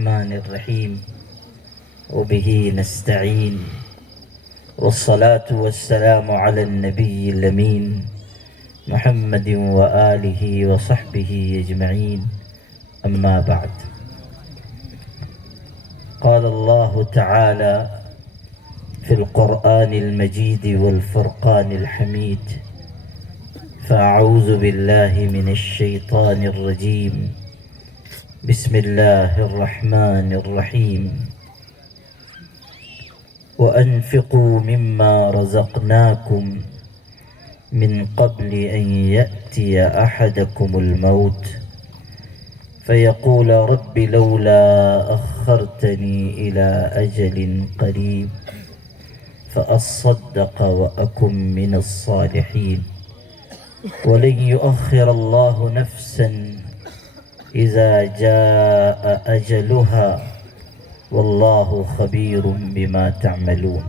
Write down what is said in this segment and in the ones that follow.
الرحمن الرحيم وبه نستعين والصلاة والسلام على النبي الأمين محمد وآله وصحبه أجمعين أما بعد. قال الله تعالى في القرآن المجيد والفرقان الحميد: فأعوذ بالله من الشيطان الرجيم، بسم الله الرحمن الرحيم. وأنفقوا مما رزقناكم من قبل أن يأتي أحدكم الموت فيقول رب لولا أخرتني إلى أجل قريب فأصدق وأكن من الصالحين ولن يؤخر الله نفسا إذا جاء أجلها والله خبير بما تعملون.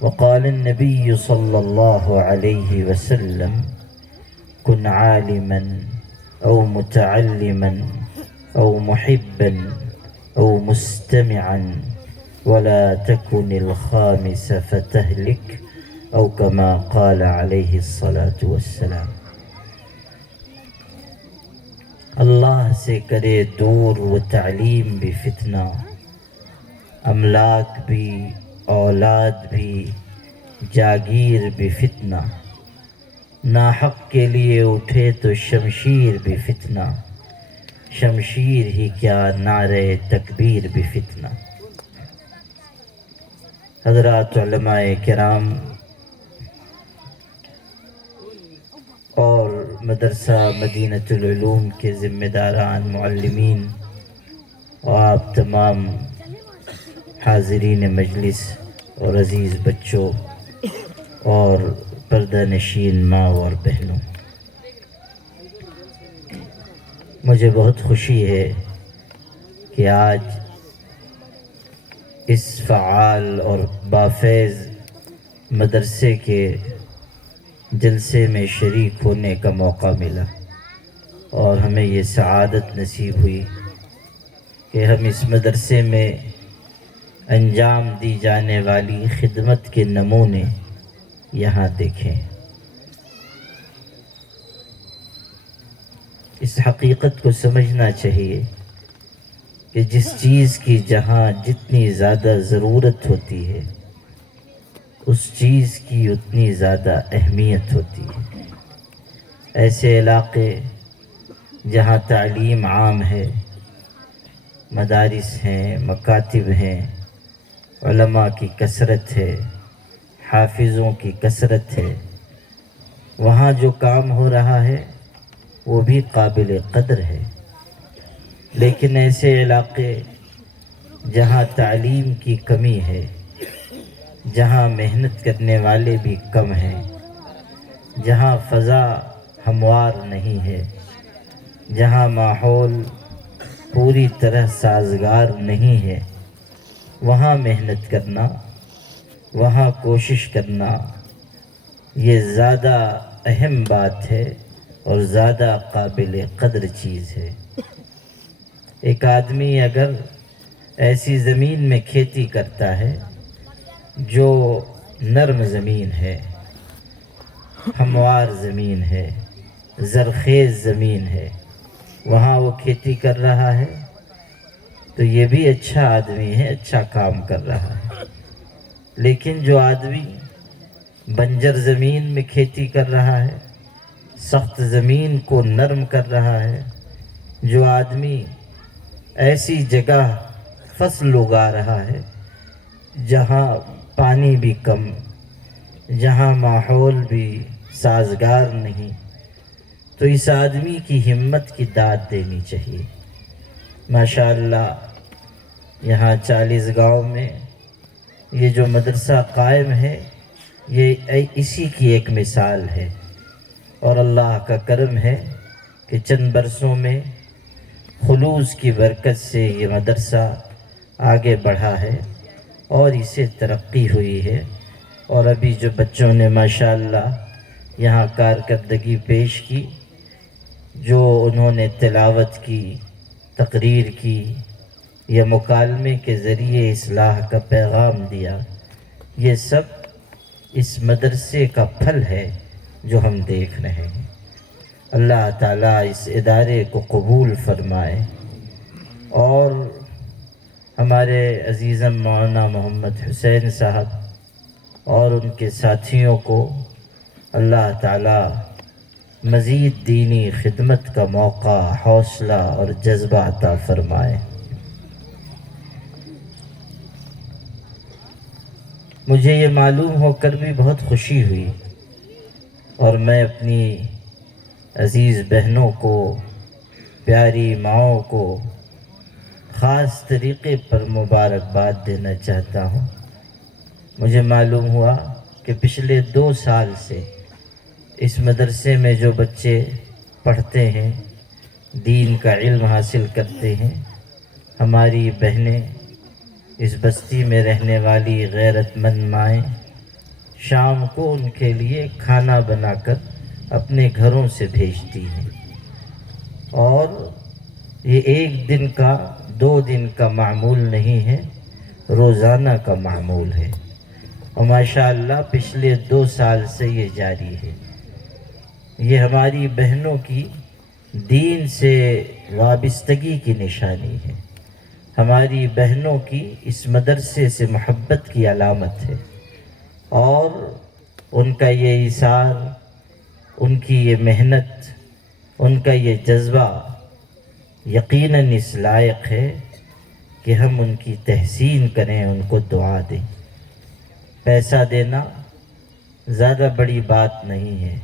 وقال النبي صلى الله عليه وسلم: كن عالما أو متعلما أو محبا أو مستمعا ولا تكن الخامس فتهلك، أو كما قال عليه الصلاة والسلام. اللہ سے کرے دور و تعلیم بھی فتنہ، املاک بھی، اولاد بھی، جاگیر بھی فتنہ، ناحق کے لیے اٹھے تو شمشیر بھی فتنہ، شمشیر ہی کیا نعرہ تکبیر بھی فتنہ۔ حضرات علماء کرام اور مدرسہ مدینۃ العلوم کے ذمہ داران، معلمین اور آپ تمام حاضرین مجلس اور عزیز بچوں اور پردہ نشین ماں اور بہنوں، مجھے بہت خوشی ہے کہ آج اس فعال اور بافیض مدرسے کے جلسے میں شریک ہونے کا موقع ملا، اور ہمیں یہ سعادت نصیب ہوئی کہ ہم اس مدرسے میں انجام دی جانے والی خدمت کے نمونے یہاں دیکھیں۔ اس حقیقت کو سمجھنا چاہیے کہ جس چیز کی جہاں جتنی زیادہ ضرورت ہوتی ہے اس چیز کی اتنی زیادہ اہمیت ہوتی ہے۔ ایسے علاقے جہاں تعلیم عام ہے، مدارس ہیں، مکاتب ہیں، علماء کی کثرت ہے، حافظوں کی کثرت ہے، وہاں جو کام ہو رہا ہے وہ بھی قابل قدر ہے۔ لیکن ایسے علاقے جہاں تعلیم کی کمی ہے، جہاں محنت کرنے والے بھی کم ہیں، جہاں فضا ہموار نہیں ہے، جہاں ماحول پوری طرح سازگار نہیں ہے، وہاں محنت کرنا، وہاں کوشش کرنا یہ زیادہ اہم بات ہے اور زیادہ قابل قدر چیز ہے۔ ایک آدمی اگر ایسی زمین میں کھیتی کرتا ہے جو نرم زمین ہے، ہموار زمین ہے، زرخیز زمین ہے، وہاں وہ کھیتی کر رہا ہے تو یہ بھی اچھا آدمی ہے، اچھا کام کر رہا ہے۔ لیکن جو آدمی بنجر زمین میں کھیتی کر رہا ہے، سخت زمین کو نرم کر رہا ہے، جو آدمی ایسی جگہ فصل اگا رہا ہے جہاں پانی بھی کم، جہاں ماحول بھی سازگار نہیں، تو اس آدمی کی ہمت کی داد دینی چاہیے۔ ماشاءاللہ یہاں 40 گاؤں میں یہ جو مدرسہ قائم ہے یہ اسی کی ایک مثال ہے، اور اللہ کا کرم ہے کہ چند برسوں میں خلوص کی برکت سے یہ مدرسہ آگے بڑھا ہے اور اسے ترقی ہوئی ہے، اور ابھی جو بچوں نے ماشاءاللہ یہاں کارکردگی پیش کی، جو انہوں نے تلاوت کی، تقریر کی، یا مکالمے کے ذریعے اصلاح کا پیغام دیا، یہ سب اس مدرسے کا پھل ہے جو ہم دیکھ رہے ہیں۔ اللہ تعالیٰ اس ادارے کو قبول فرمائے اور ہمارے عزیزم مولانا محمد حسین صاحب اور ان کے ساتھیوں کو اللہ تعالیٰ مزید دینی خدمت کا موقع، حوصلہ اور جذبہ عطا فرمائے۔ مجھے یہ معلوم ہو کر بھی بہت خوشی ہوئی اور میں اپنی عزیز بہنوں کو، پیاری ماؤں کو خاص طریقے پر مبارکباد دینا چاہتا ہوں۔ مجھے معلوم ہوا کہ پچھلے 2 سال سے اس مدرسے میں جو بچے پڑھتے ہیں، دین کا علم حاصل کرتے ہیں، ہماری بہنیں، اس بستی میں رہنے والی غیرت مند مائیں شام کو ان کے لیے کھانا بنا کر اپنے گھروں سے بھیجتی ہیں، اور یہ 1 دن کا 2 دن کا معمول نہیں ہے، روزانہ کا معمول ہے، اور ماشاءاللہ پچھلے 2 سال سے یہ جاری ہے۔ یہ ہماری بہنوں کی دین سے وابستگی کی نشانی ہے، ہماری بہنوں کی اس مدرسے سے محبت کی علامت ہے، اور ان کا یہ ایثار، ان کی یہ محنت، ان کا یہ جذبہ یقیناً اس لائق ہے کہ ہم ان کی تحسین کریں، ان کو دعا دیں۔ پیسہ دینا زیادہ بڑی بات نہیں ہے،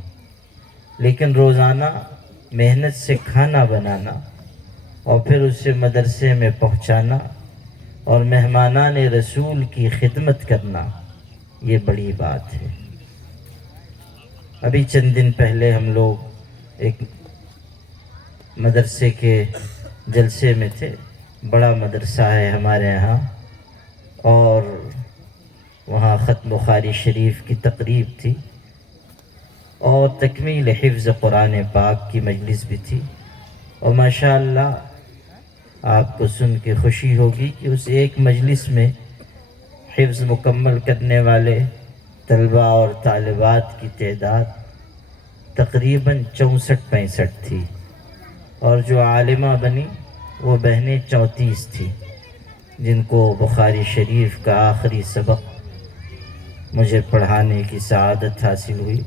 لیکن روزانہ محنت سے کھانا بنانا اور پھر اسے مدرسے میں پہنچانا اور مہمانان رسول کی خدمت کرنا، یہ بڑی بات ہے۔ ابھی چند دن پہلے ہم لوگ ایک مدرسے کے جلسے میں تھے، بڑا مدرسہ ہے ہمارے یہاں، اور وہاں ختم بخاری شریف کی تقریب تھی اور تکمیل حفظ قرآن پاک کی مجلس بھی تھی، اور ماشاءاللہ آپ کو سن کے خوشی ہوگی کہ اس ایک مجلس میں حفظ مکمل کرنے والے طلباء اور طالبات کی تعداد تقریباً 64-65 تھی، اور جو عالمہ بنی وہ بہنیں 34 تھی، جن کو بخاری شریف کا آخری سبق مجھے پڑھانے کی سعادت حاصل ہوئی۔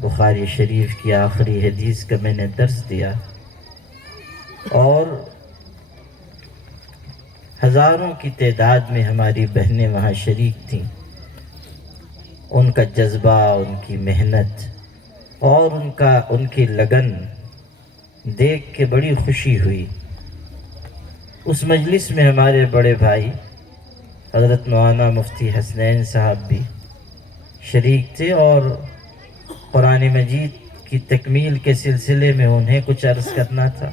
بخاری شریف کی آخری حدیث کا میں نے درس دیا، اور ہزاروں کی تعداد میں ہماری بہنیں وہاں شریک تھیں۔ ان کا جذبہ، ان کی محنت اور ان کی لگن دیکھ کے بڑی خوشی ہوئی۔ اس مجلس میں ہمارے بڑے بھائی حضرت مولانا مفتی حسنین صاحب بھی شریک تھے، اور قرآن مجید کی تکمیل کے سلسلے میں انہیں کچھ عرض کرنا تھا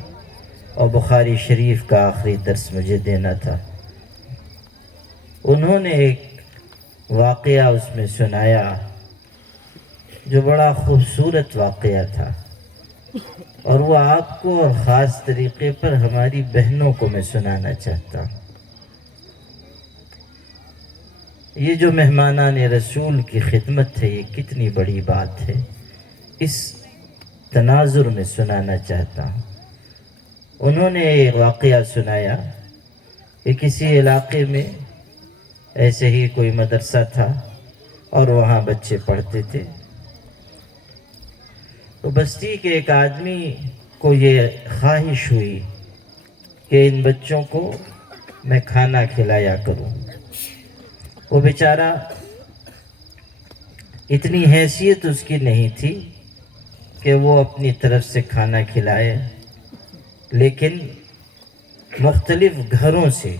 اور بخاری شریف کا آخری درس مجھے دینا تھا۔ انہوں نے ایک واقعہ اس میں سنایا جو بڑا خوبصورت واقعہ تھا، اور وہ آپ کو اور خاص طریقے پر ہماری بہنوں کو میں سنانا چاہتا ہوں۔ یہ جو مہمانان رسول کی خدمت ہے، یہ کتنی بڑی بات ہے، اس تناظر میں سنانا چاہتا ہوں۔ انہوں نے ایک واقعہ سنایا کہ کسی علاقے میں ایسے ہی کوئی مدرسہ تھا اور وہاں بچے پڑھتے تھے، تو بستی کے ایک آدمی کو یہ خواہش ہوئی کہ ان بچوں کو میں کھانا کھلایا کروں۔ وہ بیچارہ اتنی حیثیت اس کی نہیں تھی کہ وہ اپنی طرف سے کھانا کھلائے، لیکن مختلف گھروں سے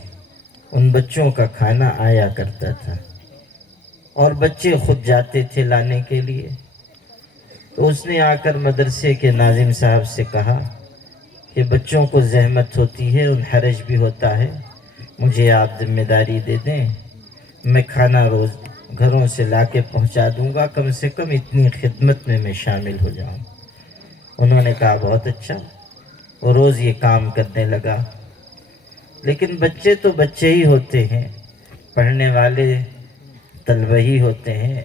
ان بچوں کا کھانا آیا کرتا تھا، اور بچے خود جاتے تھے لانے کے لیے۔ تو اس نے آ کر مدرسے کے ناظم صاحب سے کہا کہ بچوں کو زحمت ہوتی ہے، ان حرج بھی ہوتا ہے، مجھے آپ ذمہ داری دے دیں، میں کھانا روز گھروں سے لا کے پہنچا دوں گا، کم سے کم اتنی خدمت میں شامل ہو جاؤں۔ انہوں نے کہا بہت اچھا، وہ روز یہ کام کرنے لگا۔ لیکن بچے تو بچے ہی ہوتے ہیں، پڑھنے والے طلبہ ہی ہوتے ہیں،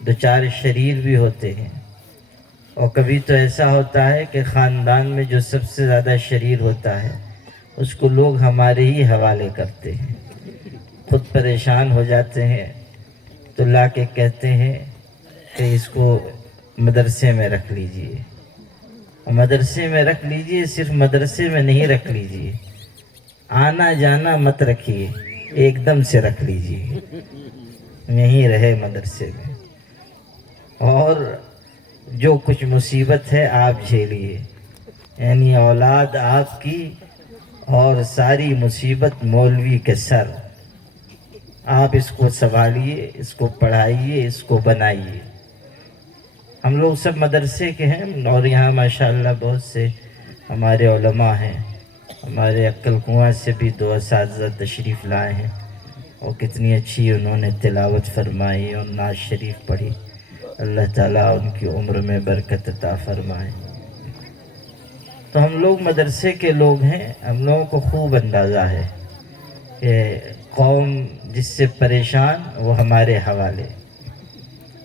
دو چار شریر بھی ہوتے ہیں۔ اور کبھی تو ایسا ہوتا ہے کہ خاندان میں جو سب سے زیادہ شریر ہوتا ہے اس کو لوگ ہمارے ہی حوالے کرتے ہیں، خود پریشان ہو جاتے ہیں تو لا کے کہتے ہیں کہ اس کو مدرسے میں رکھ لیجئے، مدرسے میں رکھ لیجئے، صرف مدرسے میں نہیں رکھ لیجئے، آنا جانا مت رکھیے، ایک دم سے رکھ لیجئے، یہیں رہے مدرسے میں، اور جو کچھ مصیبت ہے آپ جھیلیے، یعنی اولاد آپ کی اور ساری مصیبت مولوی کے سر، آپ اس کو سنبھالیے، اس کو پڑھائیے، اس کو بنائیے۔ ہم لوگ سب مدرسے کے ہیں اور یہاں ماشاءاللہ بہت سے ہمارے علماء ہیں، ہمارے عقل کنواں سے بھی 2 اساتذہ تشریف لائے ہیں، اور کتنی اچھی انہوں نے تلاوت فرمائی اور نعت شریف پڑھی، اللہ تعالیٰ ان کی عمر میں برکت عطا فرمائے۔ تو ہم لوگ مدرسے کے لوگ ہیں، ہم لوگوں کو خوب اندازہ ہے کہ قوم جس سے پریشان وہ ہمارے حوالے،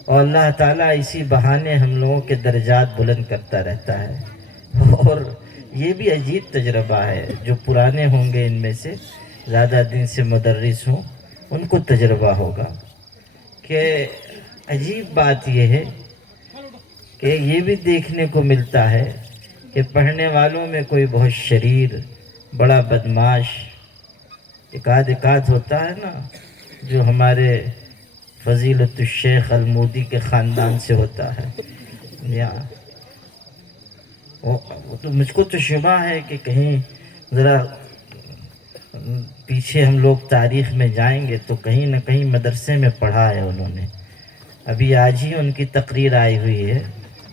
اور اللہ تعالیٰ اسی بہانے ہم لوگوں کے درجات بلند کرتا رہتا ہے۔ اور یہ بھی عجیب تجربہ ہے، جو پرانے ہوں گے ان میں سے، زیادہ دن سے مدرس ہوں، ان کو تجربہ ہوگا کہ عجیب بات یہ ہے کہ یہ بھی دیکھنے کو ملتا ہے کہ پڑھنے والوں میں کوئی بہت شریر، بڑا بدماش ایک آدھ ہوتا ہے نا، جو ہمارے فضیلت الشیخ المودی کے خاندان سے ہوتا ہے، یا تو مجھ کو تو شبہ ہے کہ کہیں ذرا پیچھے ہم لوگ تاریخ میں جائیں گے تو کہیں نہ کہیں مدرسے میں پڑھا ہے انہوں نے۔ ابھی آج ہی ان کی تقریر آئی ہوئی ہے،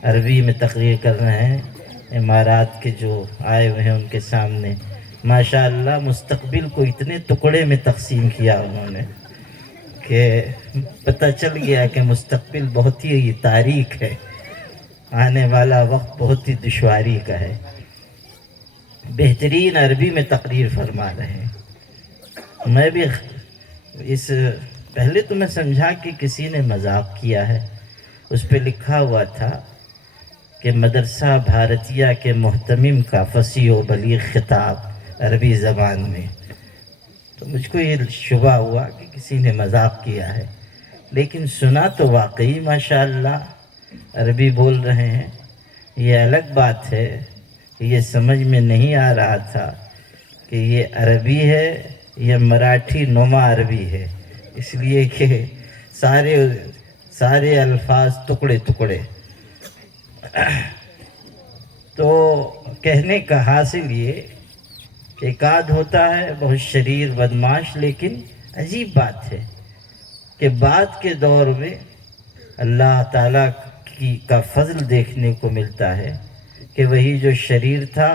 عربی میں تقریر کر رہے ہیں، امارات کے جو آئے ہوئے ہیں ان کے سامنے، ماشاءاللہ مستقبل کو اتنے ٹکڑے میں تقسیم کیا انہوں نے کہ پتہ چل گیا کہ مستقبل بہت ہی تاریک ہے، آنے والا وقت بہت ہی دشواری کا ہے۔ بہترین عربی میں تقریر فرما رہے ہیں۔ میں بھی پہلے تو میں سمجھا کہ کسی نے مذاق کیا ہے، اس پہ لکھا ہوا تھا کہ مدرسہ بھارتیہ کے محتمم کا فصیح و بلیغ خطاب عربی زبان میں، تو مجھ کو یہ شبہ ہوا کہ کسی نے مذاق کیا ہے، لیکن سنا تو واقعی ماشاءاللہ عربی بول رہے ہیں۔ یہ الگ بات ہے، یہ سمجھ میں نہیں آ رہا تھا کہ یہ عربی ہے یا مراٹھی نما عربی ہے، اس لیے کہ سارے الفاظ ٹکڑے ٹکڑے۔ تو کہنے کا حاصل یہ کہ ایک آدھ ہوتا ہے بہت شریر بدماش، لیکن عجیب بات ہے کہ بعد کے دور میں اللہ تعالیٰ کا فضل دیکھنے کو ملتا ہے کہ وہی جو شریر تھا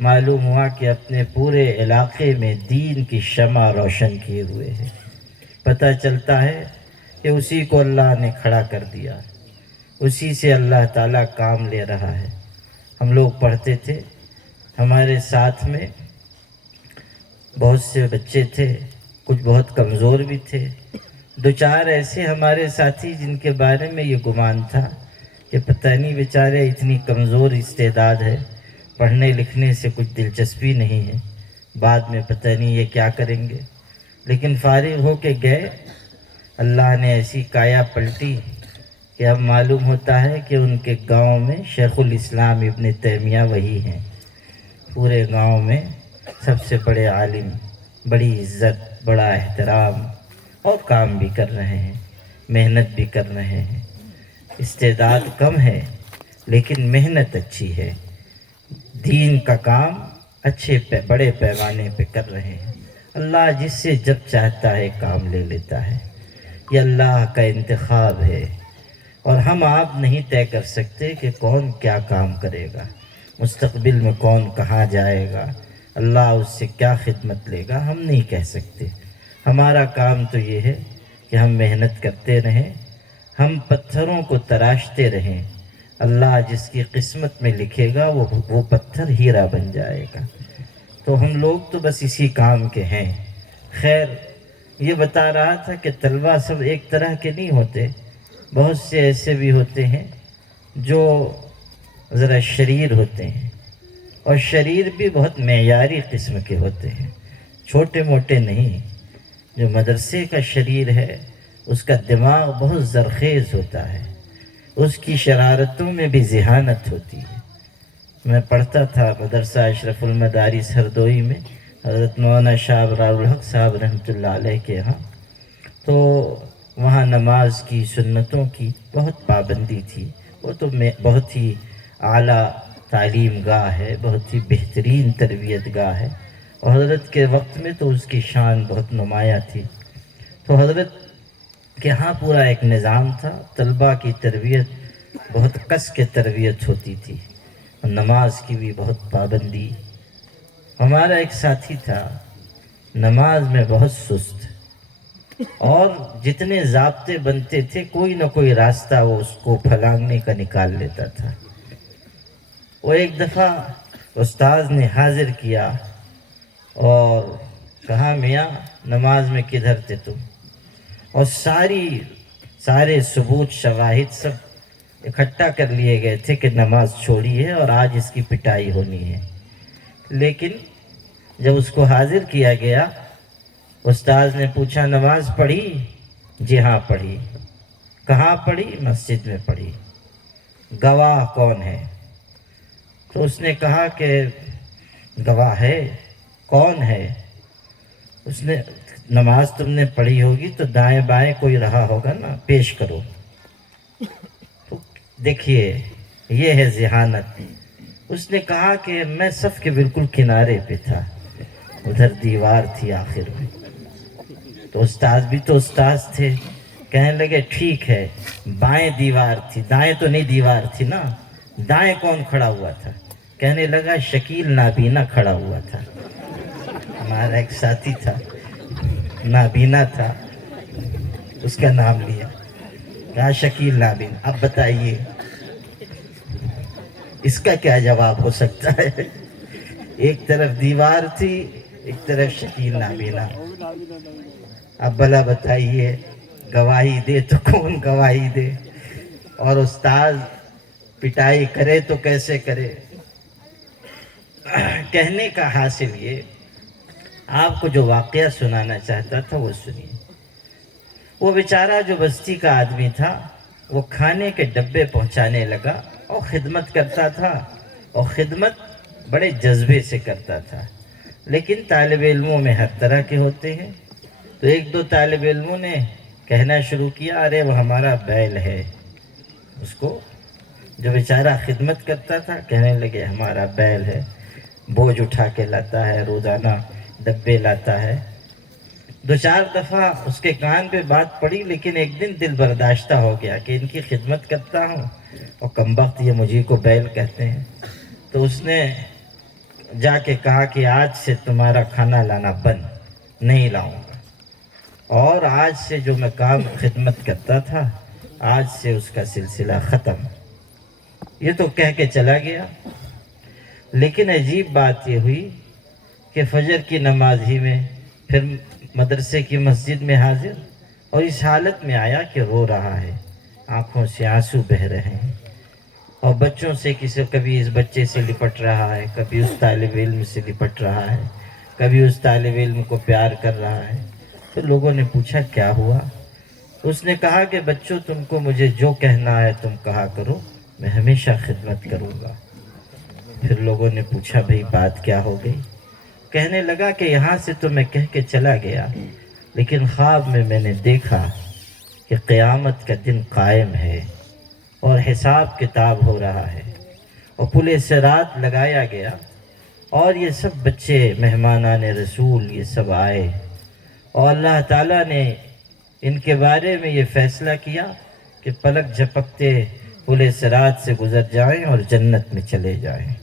معلوم ہوا کہ اپنے پورے علاقے میں دین کی شمع روشن کیے ہوئے ہے۔ پتہ چلتا ہے کہ اسی کو اللہ نے کھڑا کر دیا، اسی سے اللہ تعالیٰ کام لے رہا ہے۔ ہم لوگ پڑھتے تھے، ہمارے ساتھ میں بہت سے بچے تھے، کچھ بہت کمزور بھی تھے، 2-4 ایسے ہمارے ساتھی جن کے بارے میں یہ گمان تھا کہ پتہ نہیں بیچارے اتنی کمزور استعداد ہے، پڑھنے لکھنے سے کچھ دلچسپی نہیں ہے، بعد میں پتہ نہیں یہ کیا کریں گے، لیکن فارغ ہو کے گئے، اللہ نے ایسی کایا پلٹی کہ اب معلوم ہوتا ہے کہ ان کے گاؤں میں شیخ الاسلام ابن تیمیہ وہی ہیں، پورے گاؤں میں سب سے بڑے عالم، بڑی عزت، بڑا احترام، اور کام بھی کر رہے ہیں، محنت بھی کر رہے ہیں۔ استعداد کم ہے لیکن محنت اچھی ہے، دین کا کام اچھے بڑے پیمانے پہ کر رہے ہیں۔ اللہ جس سے جب چاہتا ہے کام لے لیتا ہے، یہ اللہ کا انتخاب ہے، اور ہم آپ نہیں طے کر سکتے کہ کون کیا کام کرے گا، مستقبل میں کون کہاں جائے گا، اللہ اس سے کیا خدمت لے گا، ہم نہیں کہہ سکتے۔ ہمارا کام تو یہ ہے کہ ہم محنت کرتے رہیں، ہم پتھروں کو تراشتے رہیں، اللہ جس کی قسمت میں لکھے گا وہ پتھر ہیرا بن جائے گا۔ تو ہم لوگ تو بس اسی کام کے ہیں۔ خیر، یہ بتا رہا تھا کہ طلبہ سب ایک طرح کے نہیں ہوتے، بہت سے ایسے بھی ہوتے ہیں جو ذرا شریر ہوتے ہیں، اور شریر بھی بہت معیاری قسم کے ہوتے ہیں، چھوٹے موٹے نہیں۔ جو مدرسے کا شریر ہے اس کا دماغ بہت زرخیز ہوتا ہے، اس کی شرارتوں میں بھی ذہانت ہوتی ہے۔ میں پڑھتا تھا مدرسہ اشرف المدارس ہردوئی میں، حضرت مولانا شاہ ابرار الحق صاحب رحمۃ اللہ علیہ کے ہاں، تو وہاں نماز کی سنتوں کی بہت پابندی تھی۔ وہ تو بہت ہی اعلیٰ تعلیم گاہ ہے، بہت ہی بہترین تربیت گاہ ہے، اور حضرت کے وقت میں تو اس کی شان بہت نمایاں تھی۔ تو حضرت کے ہاں پورا ایک نظام تھا، طلباء کی تربیت بہت کس کے تربیت ہوتی تھی، اور نماز کی بھی بہت پابندی۔ ہمارا ایک ساتھی تھا نماز میں بہت سست، اور جتنے ضابطے بنتے تھے کوئی نہ کوئی راستہ وہ اس کو پھلانگنے کا نکال لیتا تھا۔ وہ ایک دفعہ استاذ نے حاضر کیا اور کہا میاں نماز میں کدھر تھے تم؟ اور سارے ثبوت شواہد سب اکٹھا کر لیے گئے تھے کہ نماز چھوڑی ہے اور آج اس کی پٹائی ہونی ہے۔ لیکن جب اس کو حاضر کیا گیا، استاذ نے پوچھا نماز پڑھی؟ جی ہاں پڑھی۔ کہاں پڑھی؟ مسجد میں پڑھی۔ گواہ کون ہے؟ تو اس نے کہا کہ گواہ ہے۔ کون ہے؟ اس نے، نماز تم نے پڑھی ہوگی تو دائیں بائیں کوئی رہا ہوگا نا، پیش کرو۔ تو دیکھیے یہ ہے ذہانت۔ اس نے کہا کہ میں صف کے بالکل کنارے پہ تھا، ادھر دیوار تھی آخر میں۔ تو استاذ بھی تو استاذ تھے، کہنے لگے ٹھیک ہے، بائیں دیوار تھی، دائیں تو نہیں دیوار تھی نا، دائیں کون کھڑا ہوا تھا؟ کہنے لگا شکیل نابینا کھڑا ہوا تھا۔ ہمارا ایک ساتھی تھا نابینا تھا، اس کا نام لیا، کہا شکیل نابینا۔ اب بتائیے اس کا کیا جواب ہو سکتا ہے؟ ایک طرف دیوار تھی، ایک طرف شکیل نابینا۔ اب بھلا بتائیے گواہی دے تو کون گواہی دے؟ اور استاذ پٹائی کرے تو کیسے کرے؟ کہنے کا حاصل یہ، آپ کو جو واقعہ سنانا چاہتا تھا وہ سنیے۔ وہ بیچارہ جو بستی کا آدمی تھا، وہ کھانے کے ڈبے پہنچانے لگا اور خدمت کرتا تھا، اور خدمت بڑے جذبے سے کرتا تھا۔ لیکن طالب علموں میں ہر طرح کے ہوتے ہیں، تو ایک دو طالب علموں نے کہنا شروع کیا ارے وہ ہمارا بیل ہے۔ اس کو جو بیچارہ خدمت کرتا تھا کہنے لگے ہمارا بیل ہے، بوجھ اٹھا کے لاتا ہے، روزانہ ڈبے لاتا ہے۔ دو چار دفعہ اس کے کان پہ بات پڑی، لیکن ایک دن دل برداشتہ ہو گیا کہ ان کی خدمت کرتا ہوں اور کمبخت یہ مجھے کو بیل کہتے ہیں۔ تو اس نے جا کے کہا کہ آج سے تمہارا کھانا لانا بند، نہیں لاؤں گا، اور آج سے جو میں کام خدمت کرتا تھا آج سے اس کا سلسلہ ختم۔ یہ تو کہہ کے چلا گیا، لیکن عجیب بات یہ ہوئی کہ فجر کی نماز ہی میں پھر مدرسے کی مسجد میں حاضر، اور اس حالت میں آیا کہ رو رہا ہے، آنکھوں سے آنسو بہہ رہے ہیں، اور بچوں سے کبھی اس بچے سے لپٹ رہا ہے، کبھی اس طالب علم سے لپٹ رہا ہے، کبھی اس طالب علم کو پیار کر رہا ہے۔ تو لوگوں نے پوچھا کیا ہوا؟ اس نے کہا کہ بچوں تم کو مجھے جو کہنا ہے تم کہا کرو، میں ہمیشہ خدمت کروں گا۔ پھر لوگوں نے پوچھا بھئی بات کیا ہو گئی؟ کہنے لگا کہ یہاں سے تو میں کہہ کے چلا گیا، لیکن خواب میں میں نے دیکھا کہ قیامت کا دن قائم ہے اور حساب کتاب ہو رہا ہے، اور پل صراط لگایا گیا، اور یہ سب بچے مہمانان رسول یہ سب آئے، اور اللہ تعالیٰ نے ان کے بارے میں یہ فیصلہ کیا کہ پلک جھپکتے پل صراط سے گزر جائیں اور جنت میں چلے جائیں،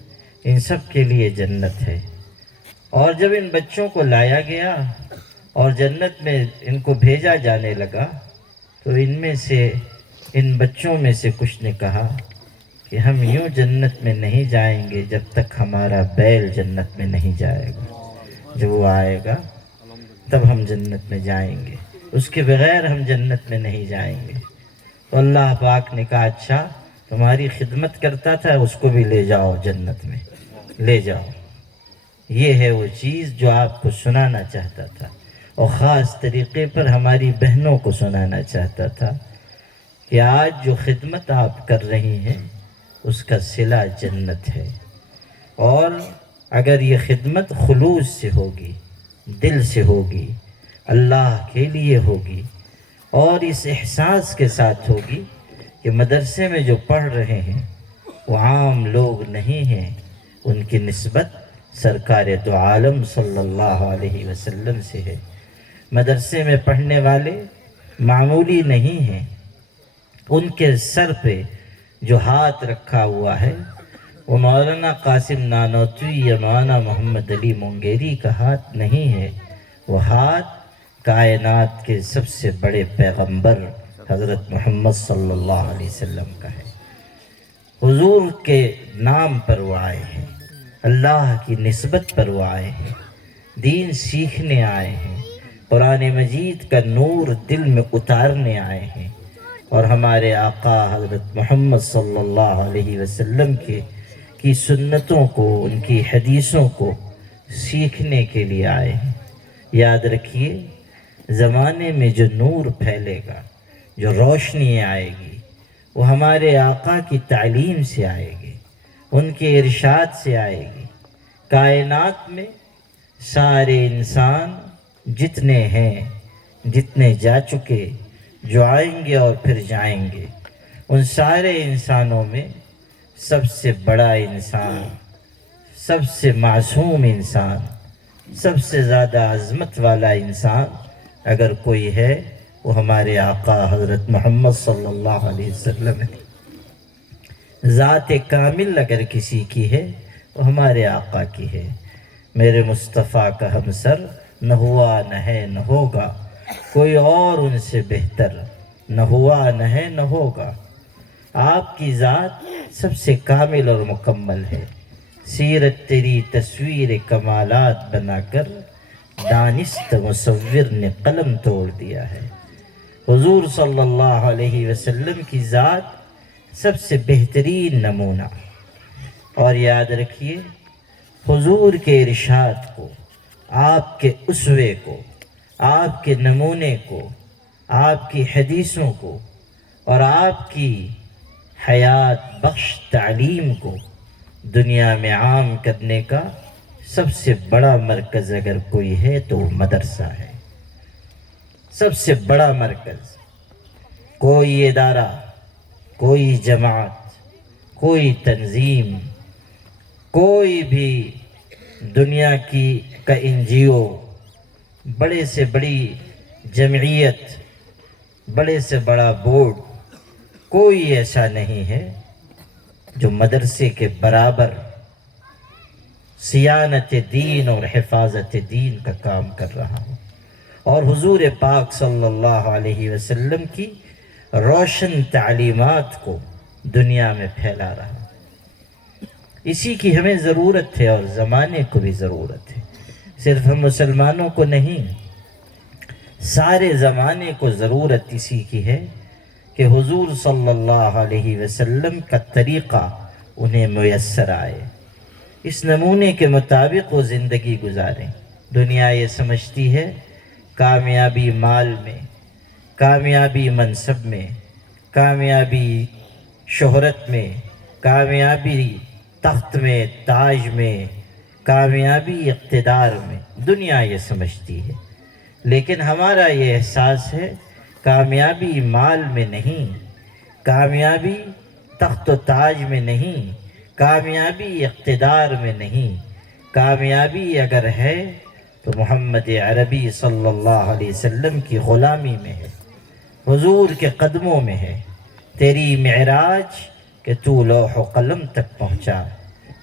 ان سب کے لیے جنت ہے۔ اور جب ان بچوں کو لایا گیا اور جنت میں ان کو بھیجا جانے لگا، تو ان بچوں میں سے کچھ نے کہا کہ ہم یوں جنت میں نہیں جائیں گے جب تک ہمارا بیل جنت میں نہیں جائے گا۔ جب وہ آئے گا تب ہم جنت میں جائیں گے، اس کے بغیر ہم جنت میں نہیں جائیں گے۔ تو اللہ پاک نے کہا اچھا تمہاری خدمت کرتا تھا اس کو بھی لے جاؤ جنت میں، لے جاؤ۔ یہ ہے وہ چیز جو آپ کو سنانا چاہتا تھا، اور خاص طریقے پر ہماری بہنوں کو سنانا چاہتا تھا کہ آج جو خدمت آپ کر رہی ہیں اس کا صلہ جنت ہے، اور اگر یہ خدمت خلوص سے ہوگی، دل سے ہوگی، اللہ کے لیے ہوگی، اور اس احساس کے ساتھ ہوگی کہ مدرسے میں جو پڑھ رہے ہیں وہ عام لوگ نہیں ہیں، ان کی نسبت سرکار دو عالم صلی اللہ علیہ وسلم سے ہے۔ مدرسے میں پڑھنے والے معمولی نہیں ہیں، ان کے سر پہ جو ہاتھ رکھا ہوا ہے وہ مولانا قاسم نانوتوی یا مولانا محمد علی مونگیری کا ہاتھ نہیں ہے، وہ ہاتھ کائنات کے سب سے بڑے پیغمبر حضرت محمد صلی اللہ علیہ وسلم کا ہے۔ حضور کے نام پر وہ آئے ہیں، اللہ کی نسبت پر وہ آئے ہیں، دین سیکھنے آئے ہیں، قرآن مجید کا نور دل میں اتارنے آئے ہیں، اور ہمارے آقا حضرت محمد صلی اللہ علیہ وسلم کی سنتوں کو، ان کی حدیثوں کو سیکھنے کے لیے آئے ہیں۔ یاد رکھیے زمانے میں جو نور پھیلے گا، جو روشنی آئے گی، وہ ہمارے آقا کی تعلیم سے آئے گی، ان کے ارشاد سے آئے گی۔ کائنات میں سارے انسان جتنے ہیں، جتنے جا چکے، جو آئیں گے اور پھر جائیں گے، ان سارے انسانوں میں سب سے بڑا انسان، سب سے معصوم انسان، سب سے زیادہ عظمت والا انسان اگر کوئی ہے وہ ہمارے آقا حضرت محمد صلی اللہ علیہ وسلم ہے۔ ذات کامل اگر کسی کی ہے وہ ہمارے آقا کی ہے۔ میرے مصطفیٰ کا ہمسر نہ ہوا نہ ہے نہ ہوگا، کوئی اور ان سے بہتر نہ ہوا نہ ہے نہ ہوگا۔ آپ کی ذات سب سے کامل اور مکمل ہے۔ سیرت تیری تصویر کمالات بنا کر دانست مصور نے قلم توڑ دیا ہے۔ حضور صلی اللہ علیہ وسلم کی ذات سب سے بہترین نمونہ۔ اور یاد رکھیے حضور کے ارشاد کو، آپ کے اسوے کو، آپ کے نمونے کو، آپ کی حدیثوں کو، اور آپ کی حیات بخش تعلیم کو دنیا میں عام کرنے کا سب سے بڑا مرکز اگر کوئی ہے تو وہ مدرسہ ہے۔ سب سے بڑا مرکز، کوئی ادارہ، کوئی جماعت، کوئی تنظیم، کوئی بھی دنیا کا NGO، بڑے سے بڑی جمعیت، بڑے سے بڑا بورڈ، کوئی ایسا نہیں ہے جو مدرسے کے برابر صیانت دین اور حفاظت دین کا کام کر رہا ہو، اور حضور پاک صلی اللہ علیہ وسلم کی روشن تعلیمات کو دنیا میں پھیلا رہا۔ اسی کی ہمیں ضرورت ہے اور زمانے کو بھی ضرورت ہے، صرف ہم مسلمانوں کو نہیں، سارے زمانے کو ضرورت اسی کی ہے کہ حضور صلی اللہ علیہ وسلم کا طریقہ انہیں میسر آئے، اس نمونے کے مطابق وہ زندگی گزاریں۔ دنیا یہ سمجھتی ہے کامیابی مال میں، کامیابی منصب میں، کامیابی شہرت میں، کامیابی تخت میں، تاج میں، کامیابی اقتدار میں، دنیا یہ سمجھتی ہے۔ لیکن ہمارا یہ احساس ہے کامیابی مال میں نہیں، کامیابی تخت و تاج میں نہیں، کامیابی اقتدار میں نہیں، کامیابی اگر ہے تو محمد عربی صلی اللہ علیہ وسلم کی غلامی میں ہے، حضور کے قدموں میں ہے۔ تیری معراج کہ تو لوح و قلم تک پہنچا،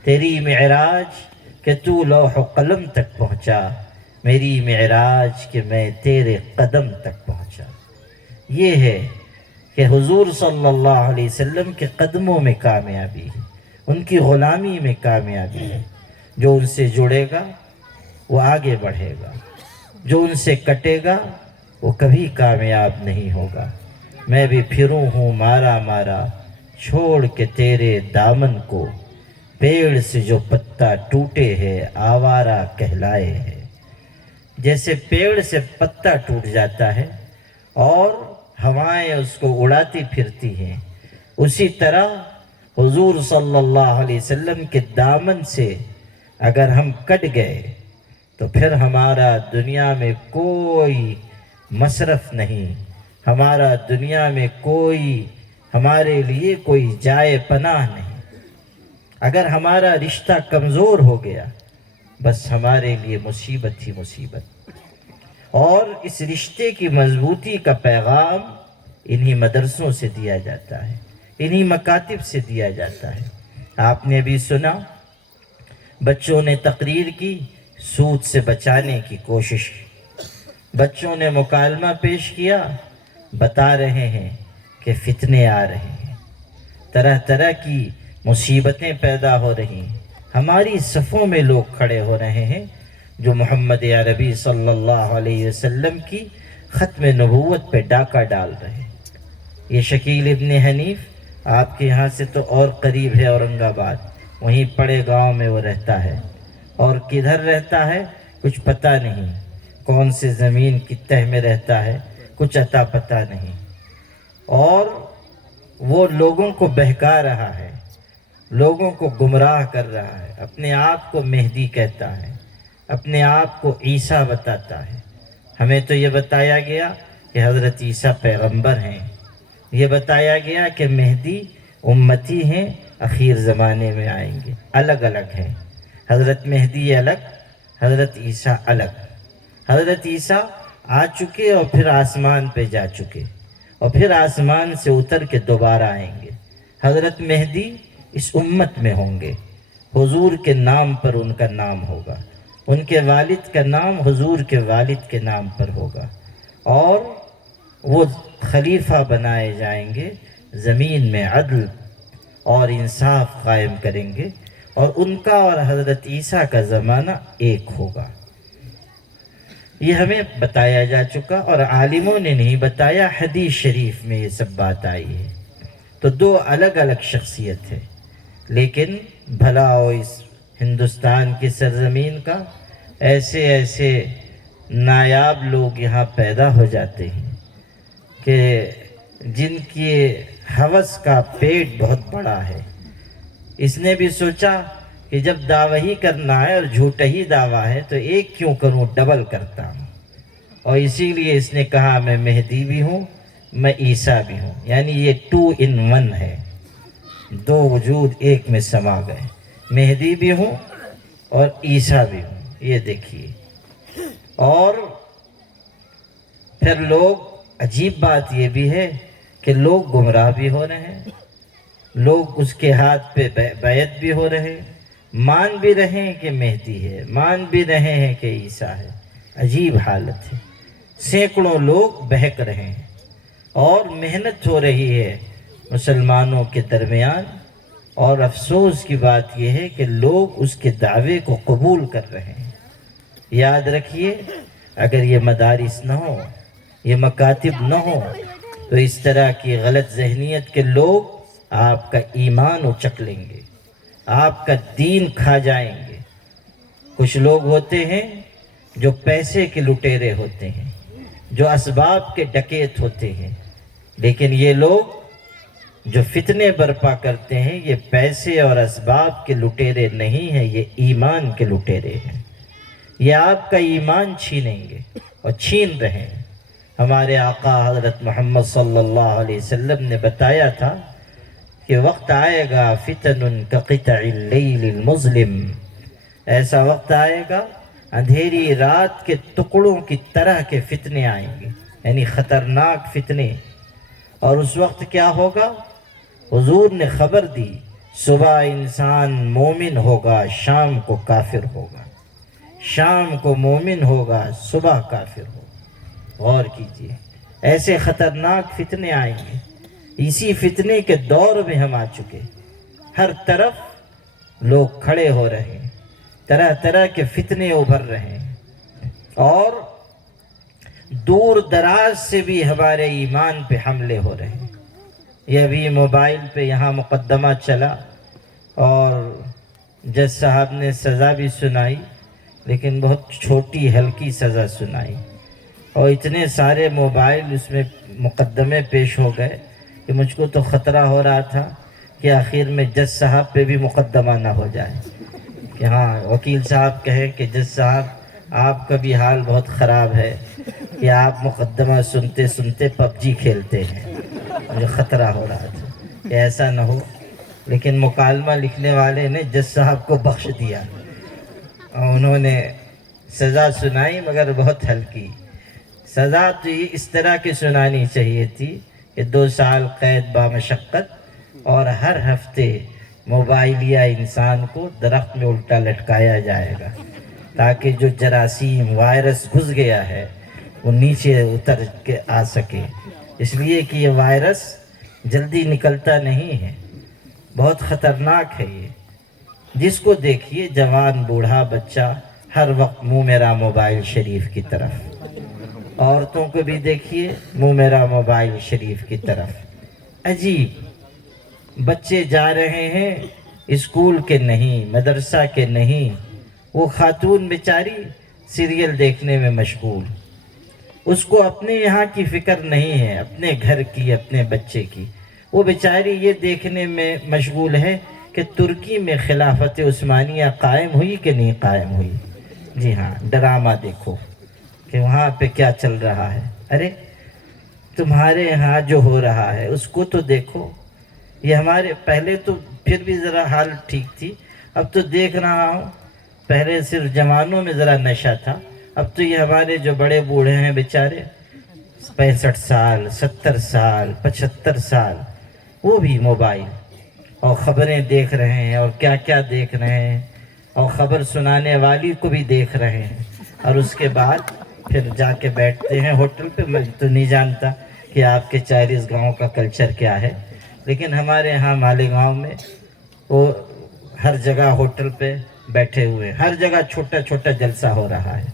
تیری معراج کہ تو لوح و قلم تک پہنچا، میری معراج کہ میں تیرے قدم تک پہنچا۔ یہ ہے کہ حضور صلی اللہ علیہ وسلم کے قدموں میں کامیابی ہے، ان کی غلامی میں کامیابی ہے۔ جو ان سے جڑے گا وہ آگے بڑھے گا، جو ان سے کٹے گا وہ کبھی کامیاب نہیں ہوگا۔ میں بھی پھروں ہوں مارا مارا چھوڑ کے تیرے دامن کو، پیڑ سے جو پتا ٹوٹے ہے آوارہ کہلائے ہے۔ جیسے پیڑ سے پتا ٹوٹ جاتا ہے اور ہوائیں اس کو اڑاتی پھرتی ہیں، اسی طرح حضور صلی اللہ علیہ وسلم کے دامن سے اگر ہم کٹ گئے تو پھر ہمارا دنیا میں کوئی مصرف نہیں، ہمارا دنیا میں ہمارے لیے کوئی جائے پناہ نہیں۔ اگر ہمارا رشتہ کمزور ہو گیا بس ہمارے لیے مصیبت ہی مصیبت۔ اور اس رشتے کی مضبوطی کا پیغام انہی مدرسوں سے دیا جاتا ہے، انہی مکاتب سے دیا جاتا ہے۔ آپ نے بھی سنا بچوں نے تقریر کی سود سے بچانے کی کوشش کی، بچوں نے مکالمہ پیش کیا، بتا رہے ہیں کہ فتنے آ رہے ہیں، طرح طرح کی مصیبتیں پیدا ہو رہی ہیں۔ ہماری صفوں میں لوگ کھڑے ہو رہے ہیں جو محمد عربی صلی اللہ علیہ وسلم کی ختم نبوت پہ ڈاکہ ڈال رہے ہیں۔ یہ شکیل ابن حنیف آپ کے یہاں سے تو اور قریب ہے، اورنگ آباد، وہیں پڑے گاؤں میں وہ رہتا ہے، اور کدھر رہتا ہے کچھ پتہ نہیں، کون سے زمین کی تہ میں رہتا ہے کچھ عطا پتہ نہیں، اور وہ لوگوں کو بہکا رہا ہے، لوگوں کو گمراہ کر رہا ہے، اپنے آپ کو مہدی کہتا ہے، اپنے آپ کو عیسیٰ بتاتا ہے۔ ہمیں تو یہ بتایا گیا کہ حضرت عیسیٰ پیغمبر ہیں، یہ بتایا گیا کہ مہدی امتی ہیں، اخیر زمانے میں آئیں گے، الگ الگ ہیں، حضرت مہدی الگ، حضرت عیسیٰ الگ۔ حضرت عیسیٰ آ چکے اور پھر آسمان پہ جا چکے، اور پھر آسمان سے اتر کے دوبارہ آئیں گے۔ حضرت مہدی اس امت میں ہوں گے، حضور کے نام پر ان کا نام ہوگا، ان کے والد کا نام حضور کے والد کے نام پر ہوگا، اور وہ خلیفہ بنائے جائیں گے، زمین میں عدل اور انصاف قائم کریں گے، اور ان کا اور حضرت عیسیٰ کا زمانہ ایک ہوگا۔ یہ ہمیں بتایا جا چکا، اور عالموں نے نہیں بتایا، حدیث شریف میں یہ سب بات آئی ہے۔ تو دو الگ الگ شخصیت ہے، لیکن بھلا ہو اس ہندوستان کی سرزمین کا، ایسے ایسے نایاب لوگ یہاں پیدا ہو جاتے ہیں کہ جن کی ہوس کا پیٹ بہت بڑا ہے۔ اس نے بھی سوچا کہ جب دعویٰ ہی کرنا ہے اور جھوٹا ہی دعویٰ ہے تو ایک کیوں کروں، ڈبل کرتا ہوں، اور اسی لیے اس نے کہا میں مہدی بھی ہوں، میں عیسیٰ بھی ہوں، یعنی یہ 2 in 1 ہے، دو وجود ایک میں سما گئے، مہدی بھی ہوں اور عیسیٰ بھی ہوں۔ یہ دیکھیے، اور پھر لوگ، عجیب بات یہ بھی ہے کہ لوگ گمراہ بھی ہو رہے ہیں، لوگ اس کے ہاتھ پہ بیعت بھی ہو رہے ہیں، مان بھی رہے ہیں کہ مہدی ہے، مان بھی رہے ہیں کہ عیسیٰ ہے۔ عجیب حالت ہے، سینکڑوں لوگ بہک رہے ہیں، اور محنت ہو رہی ہے مسلمانوں کے درمیان، اور افسوس کی بات یہ ہے کہ لوگ اس کے دعوے کو قبول کر رہے ہیں۔ یاد رکھیے، اگر یہ مدارس نہ ہو، یہ مکاتب نہ ہو، تو اس طرح کی غلط ذہنیت کے لوگ آپ کا ایمان اچک لیں گے، آپ کا دین کھا جائیں گے۔ کچھ لوگ ہوتے ہیں جو پیسے کے لٹیرے ہوتے ہیں، جو اسباب کے ڈکیت ہوتے ہیں، لیکن یہ لوگ جو فتنے برپا کرتے ہیں یہ پیسے اور اسباب کے لٹیرے نہیں ہیں، یہ ایمان کے لٹیرے ہیں۔ یہ آپ کا ایمان چھینیں گے اور چھین رہے ہیں۔ ہمارے آقا حضرت محمد صلی اللہ علیہ وسلم نے بتایا تھا کہ وقت آئے گا فتن کقطع اللیل المظلم، ایسا وقت آئے گا اندھیری رات کے ٹکڑوں کی طرح کے فتنے آئیں گے، یعنی خطرناک فتنے۔ اور اس وقت کیا ہوگا؟ حضور نے خبر دی، صبح انسان مومن ہوگا، شام کو کافر ہوگا، شام کو مومن ہوگا، صبح کافر ہوگا۔ غور کیجئے، ایسے خطرناک فتنے آئیں گے۔ اسی فتنے کے دور میں ہم آ چکے، ہر طرف لوگ کھڑے ہو رہے ہیں، طرح طرح کے فتنے ابھر رہے ہیں۔ اور دور دراز سے بھی ہمارے ایمان پہ حملے ہو رہے ہیں۔ یہ ابھی موبائل پہ یہاں مقدمہ چلا اور جج صاحب نے سزا بھی سنائی، لیکن بہت چھوٹی ہلکی سزا سنائی، اور اتنے سارے موبائل اس میں مقدمے پیش ہو گئے کہ مجھ کو تو خطرہ ہو رہا تھا کہ آخر میں جج صاحب پہ بھی مقدمہ نہ ہو جائے، کہ ہاں وکیل صاحب کہیں کہ جج صاحب آپ کا بھی حال بہت خراب ہے کہ آپ مقدمہ سنتے سنتے پب جی کھیلتے ہیں۔ مجھے خطرہ ہو رہا تھا کہ ایسا نہ ہو، لیکن مکالمہ لکھنے والے نے جج صاحب کو بخش دیا اور انہوں نے سزا سنائی، مگر بہت ہلکی سزا۔ تو یہ اس طرح کی سنانی چاہیے تھی کہ 2 سال قید بامشقت اور ہر ہفتے موبائلیا انسان کو درخت میں الٹا لٹکایا جائے گا، تاکہ جو جراثیم وائرس گھس گیا ہے وہ نیچے اتر کے آ سکے، اس لیے کہ یہ وائرس جلدی نکلتا نہیں ہے، بہت خطرناک ہے یہ۔ جس کو دیکھیے جوان بوڑھا بچہ ہر وقت منہ میرا موبائل شریف کی طرف، عورتوں کو بھی دیکھیے منہ میرا موبائل شریف کی طرف۔ عجیب، بچے جا رہے ہیں اسکول کے نہیں، مدرسہ کے نہیں، وہ خاتون بیچاری سیریل دیکھنے میں مشغول، اس کو اپنے یہاں کی فکر نہیں ہے، اپنے گھر کی، اپنے بچے کی۔ وہ بیچاری یہ دیکھنے میں مشغول ہے کہ ترکی میں خلافت عثمانیہ قائم ہوئی کہ نہیں قائم ہوئی۔ جی ہاں، ڈرامہ دیکھو کہ وہاں پہ کیا چل رہا ہے۔ ارے تمہارے یہاں جو ہو رہا ہے اس کو تو دیکھو۔ یہ ہمارے پہلے تو پھر بھی ذرا حال ٹھیک تھی، اب تو دیکھ رہا ہوں پہلے صرف جوانوں میں ذرا نشہ تھا، اب تو یہ ہمارے جو بڑے بوڑھے ہیں بیچارے 65 سال 70 سال 75 سال، وہ بھی موبائل اور خبریں دیکھ رہے ہیں، اور کیا کیا دیکھ رہے ہیں، اور خبر سنانے والی کو بھی دیکھ رہے ہیں، اور اس کے بعد پھر جا کے بیٹھتے ہیں ہوٹل پہ۔ میں تو نہیں جانتا کہ آپ کے 40 گاؤں کا کلچر کیا ہے، لیکن ہمارے ہاں مالیگاؤں میں وہ ہر جگہ ہوٹل پہ بیٹھے ہوئے ہیں، ہر جگہ چھوٹا چھوٹا جلسہ ہو رہا ہے،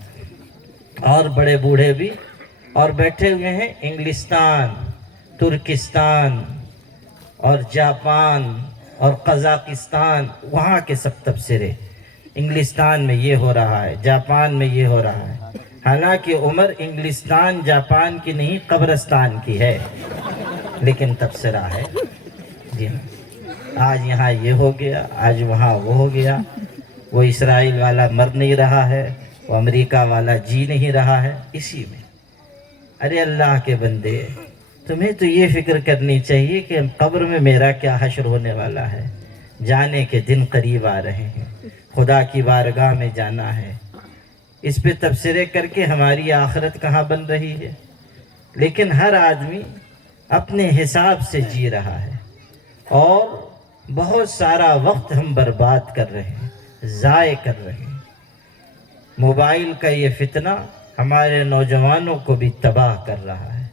اور بڑے بوڑھے بھی، اور بیٹھے ہوئے ہیں انگلستان، ترکستان اور جاپان اور قزاقستان، وہاں کے سب تبصرے۔ انگلستان میں یہ ہو رہا ہے، جاپان میں یہ ہو رہا ہے، حالانکہ عمر انگلستان جاپان کی نہیں قبرستان کی ہے، لیکن تبصرہ ہے۔ جی ہاں، آج یہاں یہ ہو گیا، آج وہاں وہ ہو گیا، وہ اسرائیل والا مر نہیں رہا ہے، وہ امریکہ والا جی نہیں رہا ہے، اسی میں۔ ارے اللہ کے بندے، تمہیں تو یہ فکر کرنی چاہیے کہ قبر میں میرا کیا حشر ہونے والا ہے، جانے کے دن قریب آ رہے ہیں، خدا کی بارگاہ میں جانا ہے، اس پہ تبصرے کر کے ہماری آخرت کہاں بن رہی ہے۔ لیکن ہر آدمی اپنے حساب سے جی رہا ہے، اور بہت سارا وقت ہم برباد کر رہے ہیں، ضائع کر رہے ہیں۔ موبائل کا یہ فتنہ ہمارے نوجوانوں کو بھی تباہ کر رہا ہے،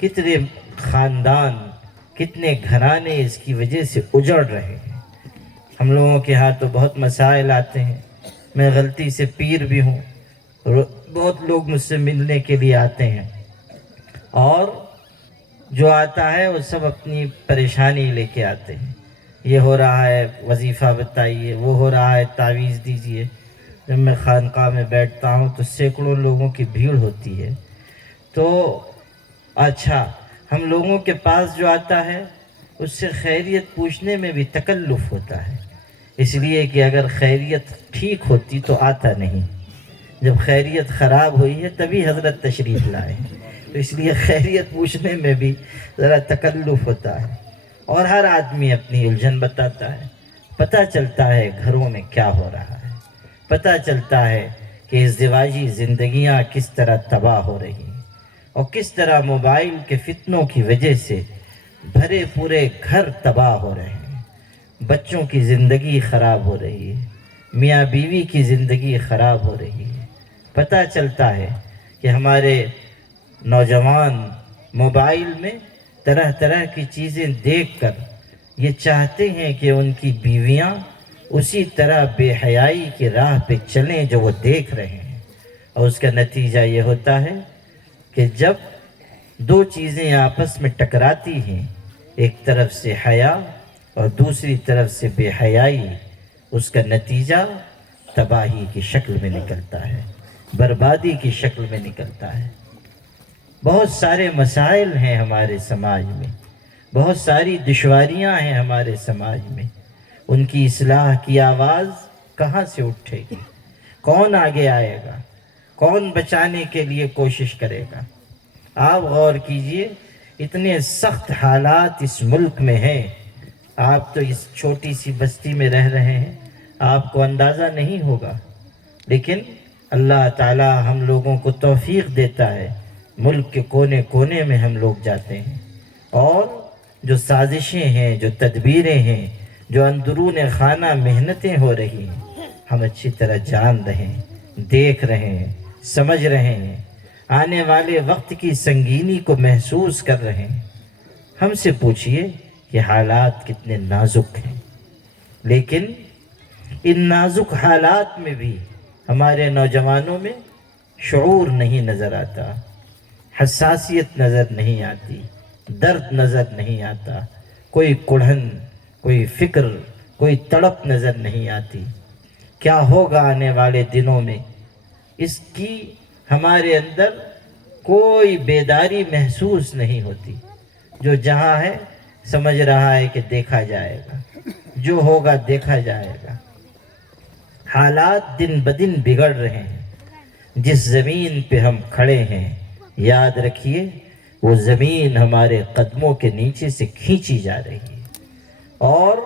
کتنے خاندان، کتنے گھرانے اس کی وجہ سے اجڑ رہے ہیں۔ ہم لوگوں کے ہاں تو بہت مسائل آتے ہیں، میں غلطی سے پیر بھی ہوں، بہت لوگ مجھ سے ملنے کے لیے آتے ہیں، اور جو آتا ہے وہ سب اپنی پریشانی لے کے آتے ہیں، یہ ہو رہا ہے وظیفہ بتائیے، وہ ہو رہا ہے تعویذ دیجیے۔ جب میں خانقاہ میں بیٹھتا ہوں تو سینکڑوں لوگوں کی بھیڑ ہوتی ہے، تو اچھا ہم لوگوں کے پاس جو آتا ہے اس سے خیریت پوچھنے میں بھی تکلف ہوتا ہے، اس لیے کہ اگر خیریت ٹھیک ہوتی تو آتا نہیں، جب خیریت خراب ہوئی ہے تبھی حضرت تشریف لائے، تو اس لیے خیریت پوچھنے میں بھی ذرا تکلف ہوتا ہے، اور ہر آدمی اپنی الجھن بتاتا ہے۔ پتہ چلتا ہے گھروں میں کیا ہو رہا ہے، پتہ چلتا ہے کہ ازدواجی زندگیاں کس طرح تباہ ہو رہی ہیں، اور کس طرح موبائل کے فتنوں کی وجہ سے بھرے پورے گھر تباہ ہو رہے ہیں، بچوں کی زندگی خراب ہو رہی ہے، میاں بیوی کی زندگی خراب ہو رہی ہے۔ پتہ چلتا ہے کہ ہمارے نوجوان موبائل میں طرح طرح کی چیزیں دیکھ کر یہ چاہتے ہیں کہ ان کی بیویاں اسی طرح بے حیائی کی راہ پہ چلیں جو وہ دیکھ رہے ہیں، اور اس کا نتیجہ یہ ہوتا ہے کہ جب دو چیزیں آپس میں ٹکراتی ہیں، ایک طرف سے حیا اور دوسری طرف سے بے حیائی، اس کا نتیجہ تباہی کی شکل میں نکلتا ہے، بربادی کی شکل میں نکلتا ہے۔ بہت سارے مسائل ہیں ہمارے سماج میں، بہت ساری دشواریاں ہیں ہمارے سماج میں، ان کی اصلاح کی آواز کہاں سے اٹھے گی؟ کون آگے آئے گا؟ کون بچانے کے لیے کوشش کرے گا؟ آپ غور کیجئے، اتنے سخت حالات اس ملک میں ہیں، آپ تو اس چھوٹی سی بستی میں رہ رہے ہیں، آپ کو اندازہ نہیں ہوگا، لیکن اللہ تعالی ہم لوگوں کو توفیق دیتا ہے، ملک کے کونے کونے میں ہم لوگ جاتے ہیں، اور جو سازشیں ہیں، جو تدبیریں ہیں، جو اندرون خانہ محنتیں ہو رہی ہیں، ہم اچھی طرح جان رہے ہیں، دیکھ رہے ہیں، سمجھ رہے ہیں، آنے والے وقت کی سنگینی کو محسوس کر رہے ہیں۔ ہم سے پوچھئے کہ حالات کتنے نازک ہیں، لیکن ان نازک حالات میں بھی ہمارے نوجوانوں میں شعور نہیں نظر آتا، حساسیت نظر نہیں آتی، درد نظر نہیں آتا، کوئی کڑھن، کوئی فکر، کوئی تڑپ نظر نہیں آتی۔ کیا ہوگا آنے والے دنوں میں، اس کی ہمارے اندر کوئی بیداری محسوس نہیں ہوتی۔ جو جہاں ہے سمجھ رہا ہے کہ دیکھا جائے گا، جو ہوگا دیکھا جائے گا۔ حالات دن بدن بگڑ رہے ہیں۔ جس زمین پہ ہم کھڑے ہیں، یاد رکھیے وہ زمین ہمارے قدموں کے نیچے سے کھینچی جا رہی ہے، اور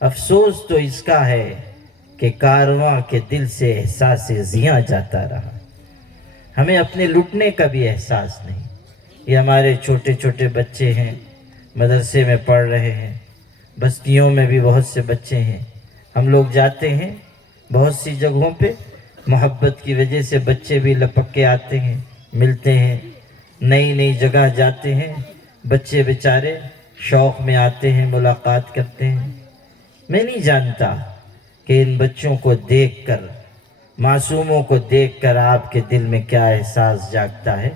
افسوس تو اس کا ہے کہ کارواں کے دل سے احساس زیاں جاتا رہا، ہمیں اپنے لٹنے کا بھی احساس نہیں۔ یہ ہمارے چھوٹے چھوٹے بچے ہیں، مدرسے میں پڑھ رہے ہیں، بستیوں میں بھی بہت سے بچے ہیں، ہم لوگ جاتے ہیں بہت سی جگہوں پہ، محبت کی وجہ سے بچے بھی لپک کے آتے ہیں، ملتے ہیں، نئی نئی جگہ جاتے ہیں، بچے بیچارے شوق میں آتے ہیں، ملاقات کرتے ہیں۔ میں نہیں جانتا کہ ان بچوں کو دیکھ کر، معصوموں کو دیکھ کر آپ کے دل میں کیا احساس جاگتا ہے،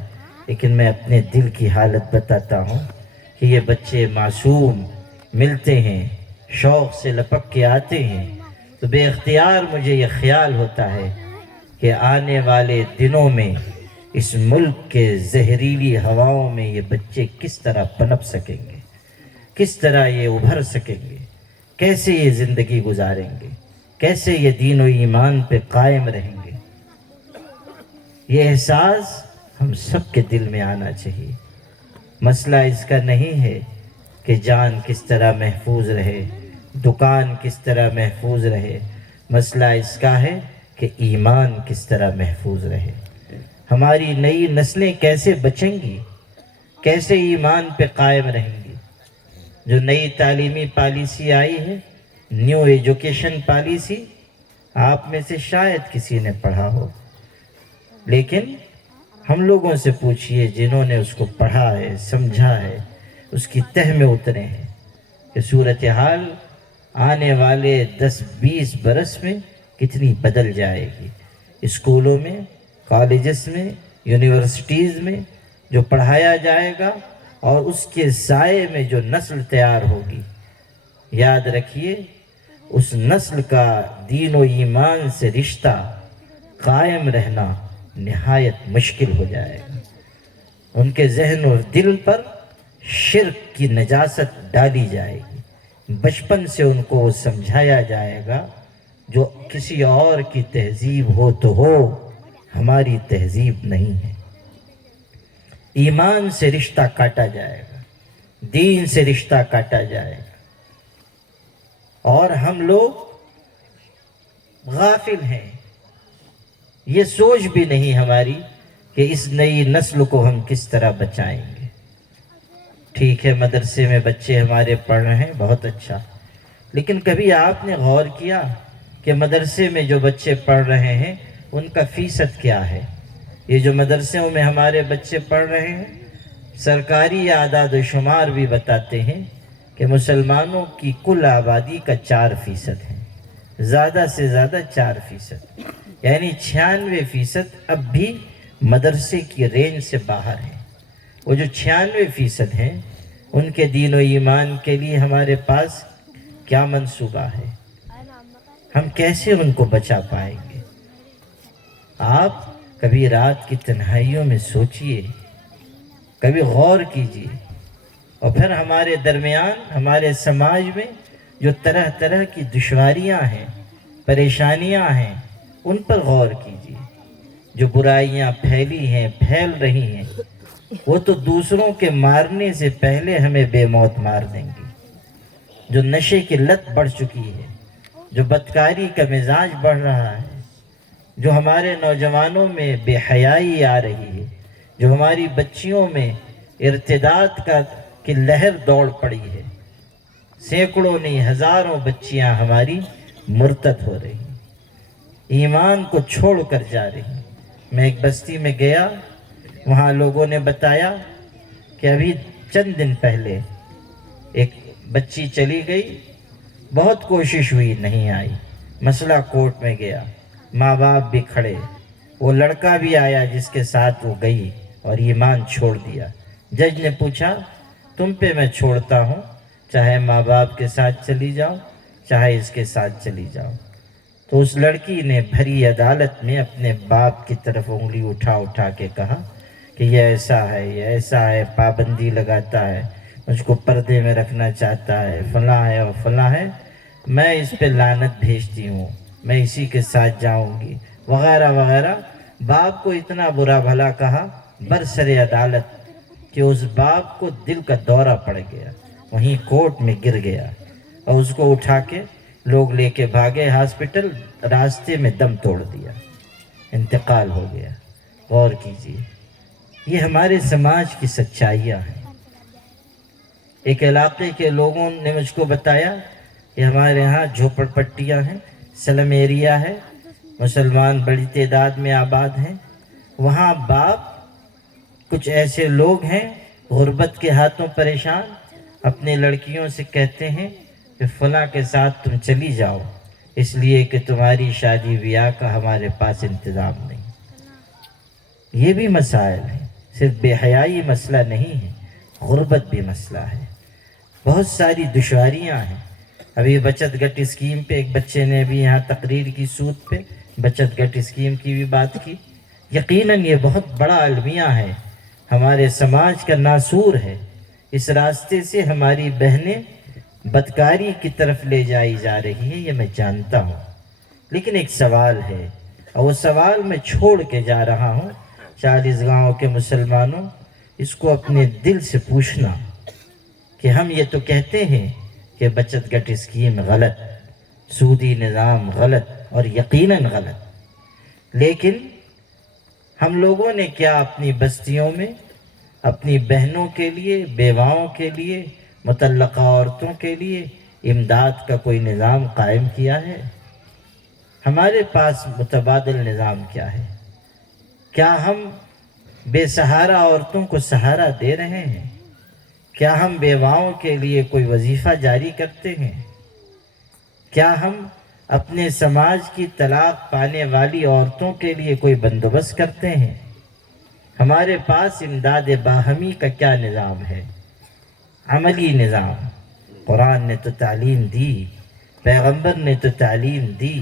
لیکن میں اپنے دل کی حالت بتاتا ہوں کہ یہ بچے معصوم ملتے ہیں، شوق سے لپک کے آتے ہیں، تو بے اختیار مجھے یہ خیال ہوتا ہے کہ آنے والے دنوں میں اس ملک کے زہریلی ہواؤں میں یہ بچے کس طرح پنپ سکیں گے، کس طرح یہ ابھر سکیں گے، کیسے یہ زندگی گزاریں گے، کیسے یہ دین و ایمان پہ قائم رہیں گے۔ یہ احساس ہم سب کے دل میں آنا چاہیے۔ مسئلہ اس کا نہیں ہے کہ جان کس طرح محفوظ رہے، دکان کس طرح محفوظ رہے، مسئلہ اس کا ہے کہ ایمان کس طرح محفوظ رہے۔ ہماری نئی نسلیں کیسے بچیں گی، کیسے ایمان پہ قائم رہیں گی۔ جو نئی تعلیمی پالیسی آئی ہے، نیو ایجوکیشن پالیسی، آپ میں سے شاید کسی نے پڑھا ہو، لیکن ہم لوگوں سے پوچھئے جنہوں نے اس کو پڑھا ہے، سمجھا ہے، اس کی تہ میں اترے ہیں، کہ صورتحال آنے والے 10-20 برس میں کتنی بدل جائے گی۔ اسکولوں میں، کالجز میں، یونیورسٹیز میں جو پڑھایا جائے گا، اور اس کے سائے میں جو نسل تیار ہوگی، یاد رکھیے اس نسل کا دین و ایمان سے رشتہ قائم رہنا نہایت مشکل ہو جائے گا۔ ان کے ذہن اور دل پر شرک کی نجاست ڈالی جائے گی۔ بچپن سے ان کو وہ سمجھایا جائے گا جو کسی اور کی تہذیب ہو تو ہو، ہماری تہذیب نہیں ہے۔ ایمان سے رشتہ کاٹا جائے گا، دین سے رشتہ کاٹا جائے گا، اور ہم لوگ غافل ہیں۔ یہ سوچ بھی نہیں ہماری کہ اس نئی نسل کو ہم کس طرح بچائیں گے۔ ٹھیک ہے، مدرسے میں بچے ہمارے پڑھ رہے ہیں، بہت اچھا، لیکن کبھی آپ نے غور کیا کہ مدرسے میں جو بچے پڑھ رہے ہیں ان کا فیصد کیا ہے؟ یہ جو مدرسوں میں ہمارے بچے پڑھ رہے ہیں، سرکاری اعداد و شمار بھی بتاتے ہیں کہ مسلمانوں کی کل آبادی کا 4% ہے، زیادہ سے زیادہ 4%۔ یعنی 96% اب بھی مدرسے کی رینج سے باہر ہیں۔ وہ جو 96% ہیں ان کے دین و ایمان کے لیے ہمارے پاس کیا منصوبہ ہے؟ ہم کیسے ان کو بچا پائیں گے؟ آپ کبھی رات کی تنہائیوں میں سوچئے، کبھی غور کیجئے، اور پھر ہمارے درمیان، ہمارے سماج میں جو طرح طرح کی دشواریاں ہیں، پریشانیاں ہیں، ان پر غور کیجئے۔ جو برائیاں پھیلی ہیں، پھیل رہی ہیں، وہ تو دوسروں کے مارنے سے پہلے ہمیں بے موت مار دیں گی۔ جو نشے کی لت بڑھ چکی ہے، جو بدکاری کا مزاج بڑھ رہا ہے، جو ہمارے نوجوانوں میں بے حیائی آ رہی ہے، جو ہماری بچیوں میں ارتداد کی لہر دوڑ پڑی ہے، سینکڑوں نہیں ہزاروں بچیاں ہماری مرتد ہو رہی ہیں، ایمان کو چھوڑ کر جا رہی ہیں۔ میں ایک بستی میں گیا، وہاں لوگوں نے بتایا کہ ابھی چند دن پہلے ایک بچی چلی گئی، بہت کوشش ہوئی نہیں آئی، مسئلہ کورٹ میں گیا، ماں باپ بھی کھڑے، وہ لڑکا بھی آیا جس کے ساتھ وہ گئی اور ایمان چھوڑ دیا۔ جج نے پوچھا تم پہ میں چھوڑتا ہوں، چاہے ماں باپ کے ساتھ چلی جاؤ، چاہے اس کے ساتھ چلی جاؤ۔ تو اس لڑکی نے بھری عدالت میں اپنے باپ کی طرف انگلی اٹھا اٹھا کے کہا کہ یہ ایسا ہے، یہ ایسا ہے، پابندی لگاتا ہے، مجھ کو پردے میں رکھنا چاہتا ہے، فلاں ہے اور فلاں ہے، میں اس پہ لعنت بھیجتی ہوں، میں اسی کے ساتھ جاؤں گی، وغیرہ وغیرہ۔ باپ کو اتنا برا بھلا کہا برسر عدالت کہ اس باپ کو دل کا دورہ پڑ گیا، وہیں کورٹ میں گر گیا، اور اس کو اٹھا کے لوگ لے کے بھاگے ہاسپٹل، راستے میں دم توڑ دیا، انتقال ہو گیا۔ غور کیجیے، یہ ہمارے سماج کی سچائیاں ہیں۔ ایک علاقے کے لوگوں نے مجھ کو بتایا کہ ہمارے ہاں جھوپڑ پٹیاں ہیں، سلم ایریا ہے، مسلمان بڑی تعداد میں آباد ہیں، وہاں باپ، کچھ ایسے لوگ ہیں غربت کے ہاتھوں پریشان، اپنے لڑکیوں سے کہتے ہیں کہ فلاں کے ساتھ تم چلی جاؤ، اس لیے کہ تمہاری شادی بیاہ کا ہمارے پاس انتظام نہیں۔ یہ بھی مسائل ہیں، صرف بے حیائی مسئلہ نہیں ہے، غربت بھی مسئلہ ہے، بہت ساری دشواریاں ہیں۔ ابھی بچت گٹ اسکیم پہ ایک بچے نے بھی یہاں تقریر کی، سود پہ بچت گٹ اسکیم کی بھی بات کی۔ یقیناً یہ بہت بڑا المیہ ہے، ہمارے سماج کا ناسور ہے، اس راستے سے ہماری بہنیں بدکاری کی طرف لے جائی جا رہی ہیں، یہ میں جانتا ہوں۔ لیکن ایک سوال ہے، اور وہ سوال میں چھوڑ کے جا رہا ہوں 40 گاؤں کے مسلمانوں، اس کو اپنے دل سے پوچھنا کہ ہم یہ تو کہتے ہیں کہ بچت گٹ اسکیم غلط، سودی نظام غلط اور یقیناً غلط، لیکن ہم لوگوں نے کیا اپنی بستیوں میں اپنی بہنوں کے لیے، بیواؤں کے لیے، مطلقہ عورتوں کے لیے امداد کا کوئی نظام قائم کیا ہے؟ ہمارے پاس متبادل نظام کیا ہے؟ کیا ہم بے سہارا عورتوں کو سہارا دے رہے ہیں؟ کیا ہم بیواؤں کے لیے کوئی وظیفہ جاری کرتے ہیں؟ کیا ہم اپنے سماج کی طلاق پانے والی عورتوں کے لیے کوئی بندوبست کرتے ہیں؟ ہمارے پاس امداد باہمی کا کیا نظام ہے؟ عملی نظام۔ قرآن نے تو تعلیم دی، پیغمبر نے تو تعلیم دی،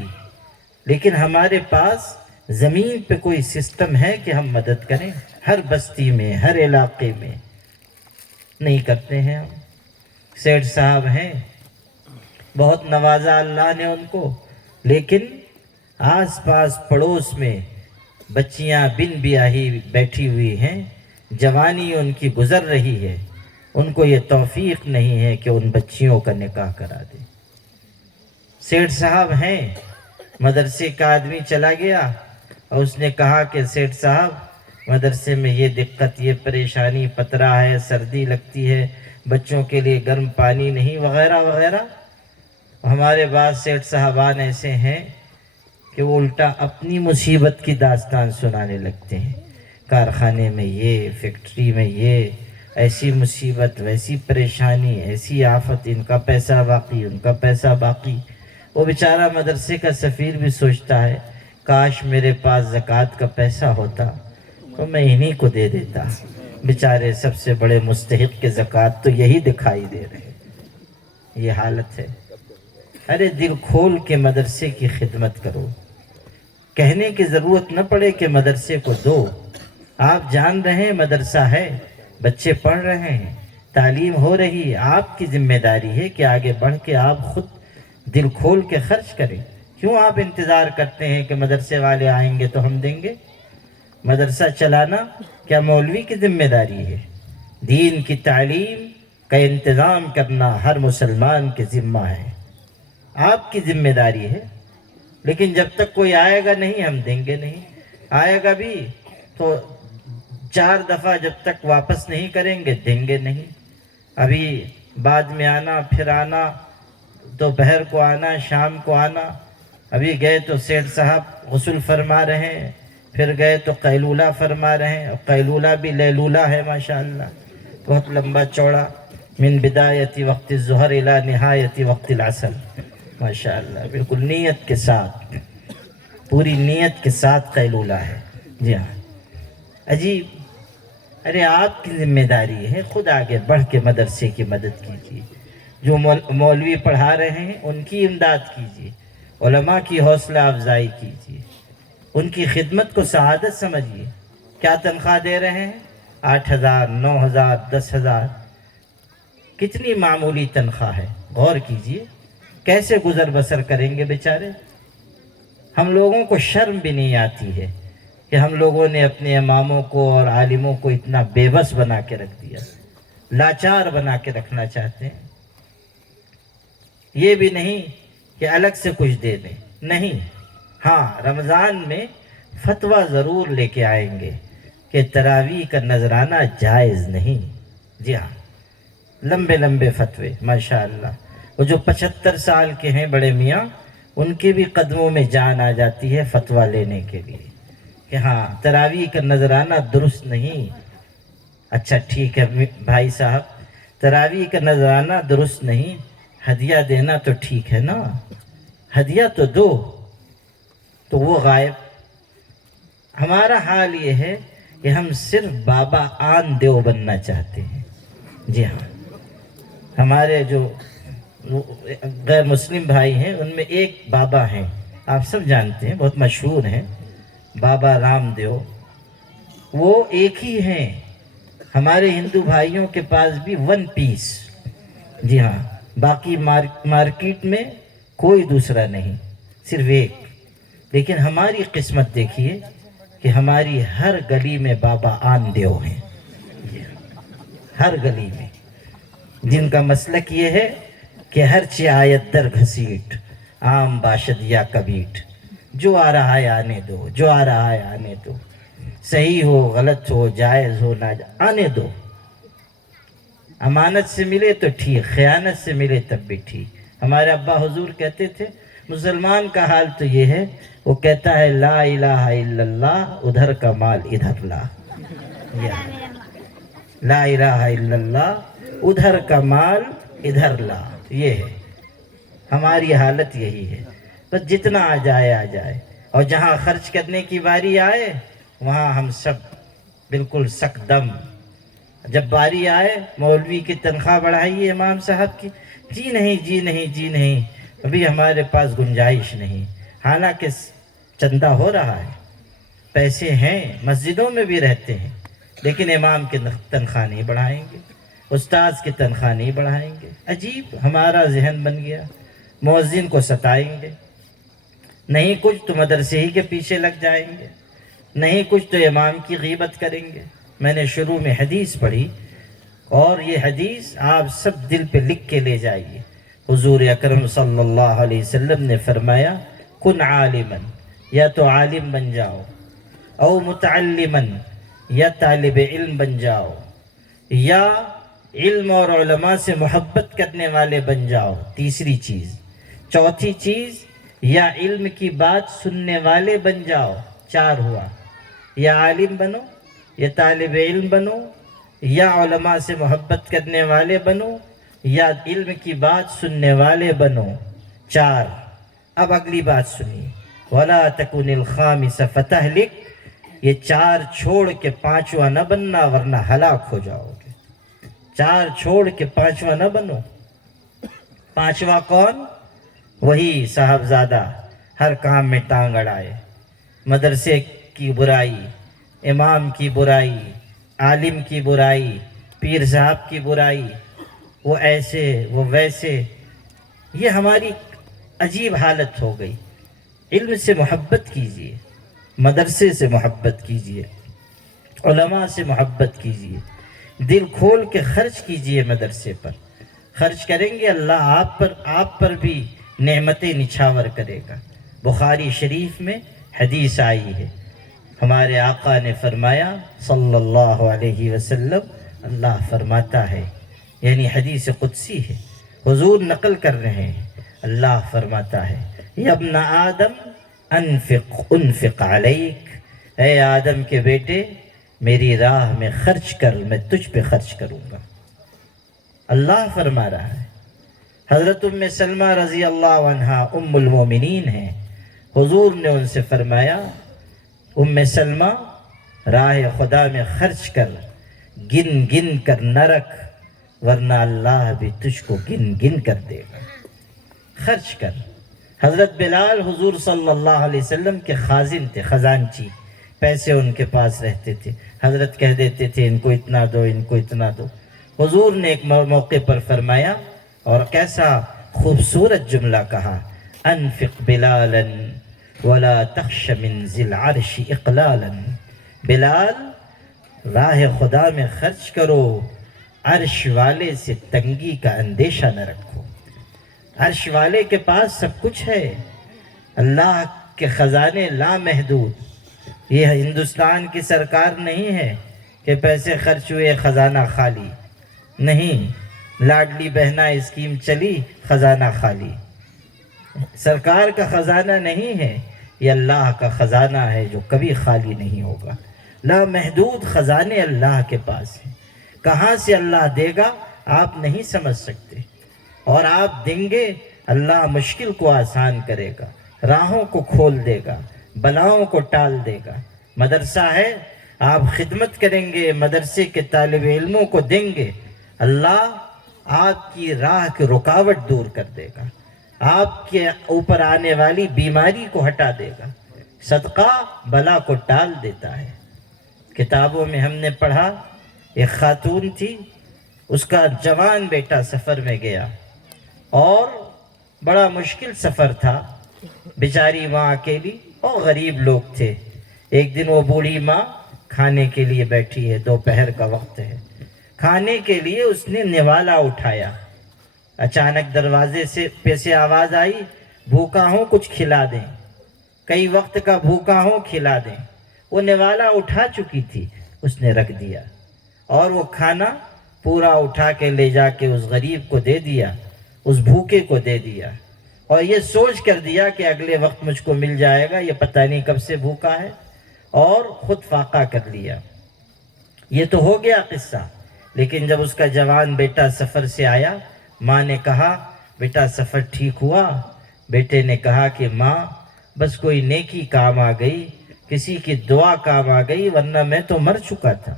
لیکن ہمارے پاس زمین پہ کوئی سسٹم ہے کہ ہم مدد کریں؟ ہر بستی میں، ہر علاقے میں نہیں کرتے ہیں ہم۔ سیٹھ صاحب ہیں، بہت نوازا اللہ نے ان کو، لیکن آس پاس پڑوس میں بچیاں بن بیاہی بیٹھی ہوئی ہیں، جوانی ان کی گزر رہی ہے، ان کو یہ توفیق نہیں ہے کہ ان بچیوں کا نکاح کرا دے۔ سیٹھ صاحب ہیں، مدرسے کا آدمی چلا گیا اور اس نے کہا کہ سیٹھ صاحب مدرسے میں یہ دقت، یہ پریشانی، پترا ہے، سردی لگتی ہے، بچوں کے لیے گرم پانی نہیں، وغیرہ وغیرہ۔ ہمارے بعض سیٹھ صاحبان ایسے ہیں کہ وہ الٹا اپنی مصیبت کی داستان سنانے لگتے ہیں، کارخانے میں یہ، فیکٹری میں یہ، ایسی مصیبت، ویسی پریشانی، ایسی آفت، ان کا پیسہ باقی، ان کا پیسہ باقی۔ وہ بیچارہ مدرسے کا سفیر بھی سوچتا ہے کاش میرے پاس زکوٰۃ کا پیسہ ہوتا تو میں انہی کو دے دیتا، بیچارے سب سے بڑے مستحق کے زکوٰۃ تو یہی دکھائی دے رہے۔ یہ حالت ہے۔ ارے دل کھول کے مدرسے کی خدمت کرو، کہنے کی ضرورت نہ پڑے کہ مدرسے کو دو۔ آپ جان رہے ہیں مدرسہ ہے، بچے پڑھ رہے ہیں، تعلیم ہو رہی ہے، آپ کی ذمہ داری ہے کہ آگے بڑھ کے آپ خود دل کھول کے خرچ کریں۔ کیوں آپ انتظار کرتے ہیں کہ مدرسے والے آئیں گے تو ہم دیں گے؟ مدرسہ چلانا کیا مولوی کی ذمہ داری ہے؟ دین کی تعلیم کا انتظام کرنا ہر مسلمان کی ذمہ ہے، آپ کی ذمہ داری ہے۔ لیکن جب تک کوئی آئے گا نہیں ہم دیں گے نہیں، آئے گا بھی تو 4 دفعہ جب تک واپس نہیں کریں گے دیں گے نہیں۔ ابھی بعد میں آنا، پھر آنا، دوپہر کو آنا، شام کو آنا۔ ابھی گئے تو سیٹھ صاحب غسل فرما رہے ہیں، پھر گئے تو قیلولہ فرما رہے ہیں، اور قیلولہ بھی لیلولہ ہے ماشاءاللہ، بہت لمبا چوڑا، من بدایت وقت الظہر الی نہایت وقت العصر، ماشاءاللہ بالکل نیت کے ساتھ، پوری نیت کے ساتھ قیلولہ ہے۔ جی ہاں، عجیب۔ ارے آپ کی ذمہ داری ہے، خود آگے بڑھ کے مدرسے کی مدد کیجیے، جو مولوی پڑھا رہے ہیں ان کی امداد کیجیے، علماء کی حوصلہ افزائی کیجیے، ان کی خدمت کو سعادت سمجھیے۔ کیا تنخواہ دے رہے ہیں؟ 8,000، 9,000، 10,000، کتنی معمولی تنخواہ ہے، غور کیجیے۔ کیسے گزر بسر کریں گے بیچارے؟ ہم لوگوں کو شرم بھی نہیں آتی ہے کہ ہم لوگوں نے اپنے اماموں کو اور عالموں کو اتنا بے بس بنا کے رکھ دیا، لاچار بنا کے رکھنا چاہتے ہیں۔ یہ بھی نہیں کہ الگ سے کچھ دے دیں، نہیں، ہاں رمضان میں فتویٰ ضرور لے کے آئیں گے کہ تراویح کا نذرانہ جائز نہیں۔ جی ہاں، لمبے لمبے فتوے ماشاءاللہ۔ وہ جو 75 سال کے ہیں بڑے میاں، ان کے بھی قدموں میں جان آ جاتی ہے فتویٰ لینے کے لیے کہ ہاں تراویح کا نذرانہ درست نہیں۔ اچھا ٹھیک ہے بھائی صاحب، تراویح کا نذرانہ درست نہیں، ہدیہ دینا تو ٹھیک ہے نا، ہدیہ تو دو، تو وہ غائب۔ ہمارا حال یہ ہے کہ ہم صرف بابا آن دیو بننا چاہتے ہیں۔ جی ہاں، ہمارے جو غیر مسلم بھائی ہیں ان میں ایک بابا ہیں، آپ سب جانتے ہیں، بہت مشہور ہیں، بابا رام دیو، وہ ایک ہی ہیں۔ ہمارے ہندو بھائیوں کے پاس بھی 1 پیس، جی ہاں، باقی مارکیٹ میں کوئی دوسرا نہیں، صرف ایک۔ لیکن ہماری قسمت دیکھیے کہ ہماری ہر گلی میں بابا آن دیو ہیں، ہر گلی میں، جن کا مسلک یہ ہے کہ ہر چی آیت در گھسیٹ، عام باشد یا کبیٹ، جو آ رہا ہے آنے دو، جو آ رہا ہے آنے دو، صحیح ہو غلط ہو جائز ہو آنے دو۔ امانت سے ملے تو ٹھیک، خیانت سے ملے تب بھی ٹھیک۔ ہمارے ابا حضور کہتے تھے مسلمان کا حال تو یہ ہے، وہ کہتا ہے لا الہ الا اللہ، ادھر کا مال ادھر لا، لا الہ الا اللہ، ادھر کا مال ادھر لا، یہ ہے ہماری حالت، یہی ہے۔ بس جتنا آ جائے آ جائے، اور جہاں خرچ کرنے کی باری آئے وہاں ہم سب بالکل سک دم۔ جب باری آئے مولوی کی تنخواہ بڑھائیے امام صاحب کی، جی نہیں جی نہیں جی نہیں، ابھی ہمارے پاس گنجائش نہیں، حالانکہ چندہ ہو رہا ہے، پیسے ہیں، مسجدوں میں بھی رہتے ہیں، لیکن امام کی تنخواہ نہیں بڑھائیں گے، استاذ کی تنخواہ نہیں بڑھائیں گے۔ عجیب ہمارا ذہن بن گیا، مؤذن کو ستائیں گے، نہیں کچھ تو مدرسے ہی کے پیچھے لگ جائیں گے، نہیں کچھ تو امام کی غیبت کریں گے۔ میں نے شروع میں حدیث پڑھی، اور یہ حدیث آپ سب دل پہ لکھ کے لے جائیے۔ حضور اکرم صلی اللہ علیہ وسلم نے فرمایا کن عالما، یا تو عالم بن جاؤ، او متعلما، یا طالب علم بن جاؤ، یا علم اور علماء سے محبت کرنے والے بن جاؤ، تیسری چیز۔ چوتھی چیز، یا علم کی بات سننے والے بن جاؤ، 4 ہوا۔ یا عالم بنو، یا طالب علم بنو، یا علماء سے محبت کرنے والے بنو، یا علم کی بات سننے والے بنو، 4۔ اب اگلی بات سنیے، وَلَا تَكُنِ الْخَامِسَ فَتَهْلِكْ، یہ 4 چھوڑ کے 5واں نہ بننا ورنہ ہلاک ہو جاؤ گے۔ 4 چھوڑ کے 5واں نہ بنو۔ 5واں کون؟ وہی صاحبزادہ ہر کام میں ٹانگ اڑائے، مدرسے کی برائی، امام کی برائی، عالم کی برائی، پیر صاحب کی برائی، وہ ایسے وہ ویسے۔ یہ ہماری عجیب حالت ہو گئی۔ علم سے محبت کیجیے، مدرسے سے محبت کیجیے، علماء سے محبت کیجیے، دل کھول کے خرچ کیجیے مدرسے پر۔ خرچ کریں گے اللہ آپ پر بھی نعمتیں نچھاور کرے گا۔ بخاری شریف میں حدیث آئی ہے، ہمارے آقا نے فرمایا صلی اللہ علیہ وسلم، اللہ فرماتا ہے، یعنی حدیث قدسی ہے، حضور نقل کر رہے ہیں، اللہ فرماتا ہے یا ابن آدم انفق علیک، اے آدم کے بیٹے میری راہ میں خرچ کر، میں تجھ پہ خرچ کروں گا۔ اللہ فرما رہا ہے۔ حضرت ام سلمہ رضی اللہ عنہا ام المومنین ہیں، حضور نے ان سے فرمایا ام سلمہ راہ خدا میں خرچ کر، گن گن کر نہ رکھ ورنہ اللہ بھی تجھ کو گن گن کر دے گا۔ خرچ کر۔ حضرت بلال حضور صلی اللہ علیہ وسلم کے خازن تھے، خزانچی، پیسے ان کے پاس رہتے تھے، حضرت کہہ دیتے تھے ان کو اتنا دو، ان کو اتنا دو۔ حضور نے ایک موقع پر فرمایا، اور کیسا خوبصورت جملہ کہا، انفق بلالا ولا تخش من ذی العرش اقلالا، بلال راہ خدا میں خرچ کرو، عرش والے سے تنگی کا اندیشہ نہ رکھو۔ عرش والے کے پاس سب کچھ ہے، اللہ کے خزانے لامحدود۔ یہ ہندوستان کی سرکار نہیں ہے کہ پیسے خرچ ہوئے خزانہ خالی، نہیں، لاڈلی بہنا اسکیم چلی خزانہ خالی۔ سرکار کا خزانہ نہیں ہے، یہ اللہ کا خزانہ ہے جو کبھی خالی نہیں ہوگا۔ لامحدود خزانے اللہ کے پاس ہیں، کہاں سے اللہ دے گا آپ نہیں سمجھ سکتے، اور آپ دیں گے اللہ مشکل کو آسان کرے گا، راہوں کو کھول دے گا، بلاؤں کو ٹال دے گا۔ مدرسہ ہے، آپ خدمت کریں گے، مدرسے کے طالب علموں کو دیں گے، اللہ آپ کی راہ کی رکاوٹ دور کر دے گا، آپ کے اوپر آنے والی بیماری کو ہٹا دے گا۔ صدقہ بلا کو ٹال دیتا ہے۔ کتابوں میں ہم نے پڑھا، ایک خاتون تھی، اس کا جوان بیٹا سفر میں گیا اور بڑا مشکل سفر تھا، بیچاری ماں اکیلی اور غریب لوگ تھے۔ ایک دن وہ بوڑھی ماں کھانے کے لیے بیٹھی ہے، دوپہر کا وقت ہے، کھانے کے لیے اس نے نوالا اٹھایا، اچانک دروازے سے آواز آئی، بھوکا ہوں کچھ کھلا دیں، کئی وقت کا بھوکا ہوں کھلا دیں۔ وہ نوالا اٹھا چکی تھی، اس نے رکھ دیا اور وہ کھانا پورا اٹھا کے لے جا کے اس غریب کو دے دیا، اس بھوکے کو دے دیا، اور یہ سوچ کر دیا کہ اگلے وقت مجھ کو مل جائے گا، یہ پتہ نہیں کب سے بھوکا ہے، اور خود فاقہ کر لیا۔ یہ تو ہو گیا قصہ، لیکن جب اس کا جوان بیٹا سفر سے آیا، ماں نے کہا بیٹا سفر ٹھیک ہوا؟ بیٹے نے کہا کہ ماں بس کوئی نیکی کام آ گئی، کسی کی دعا کام آ گئی، ورنہ میں تو مر چکا تھا۔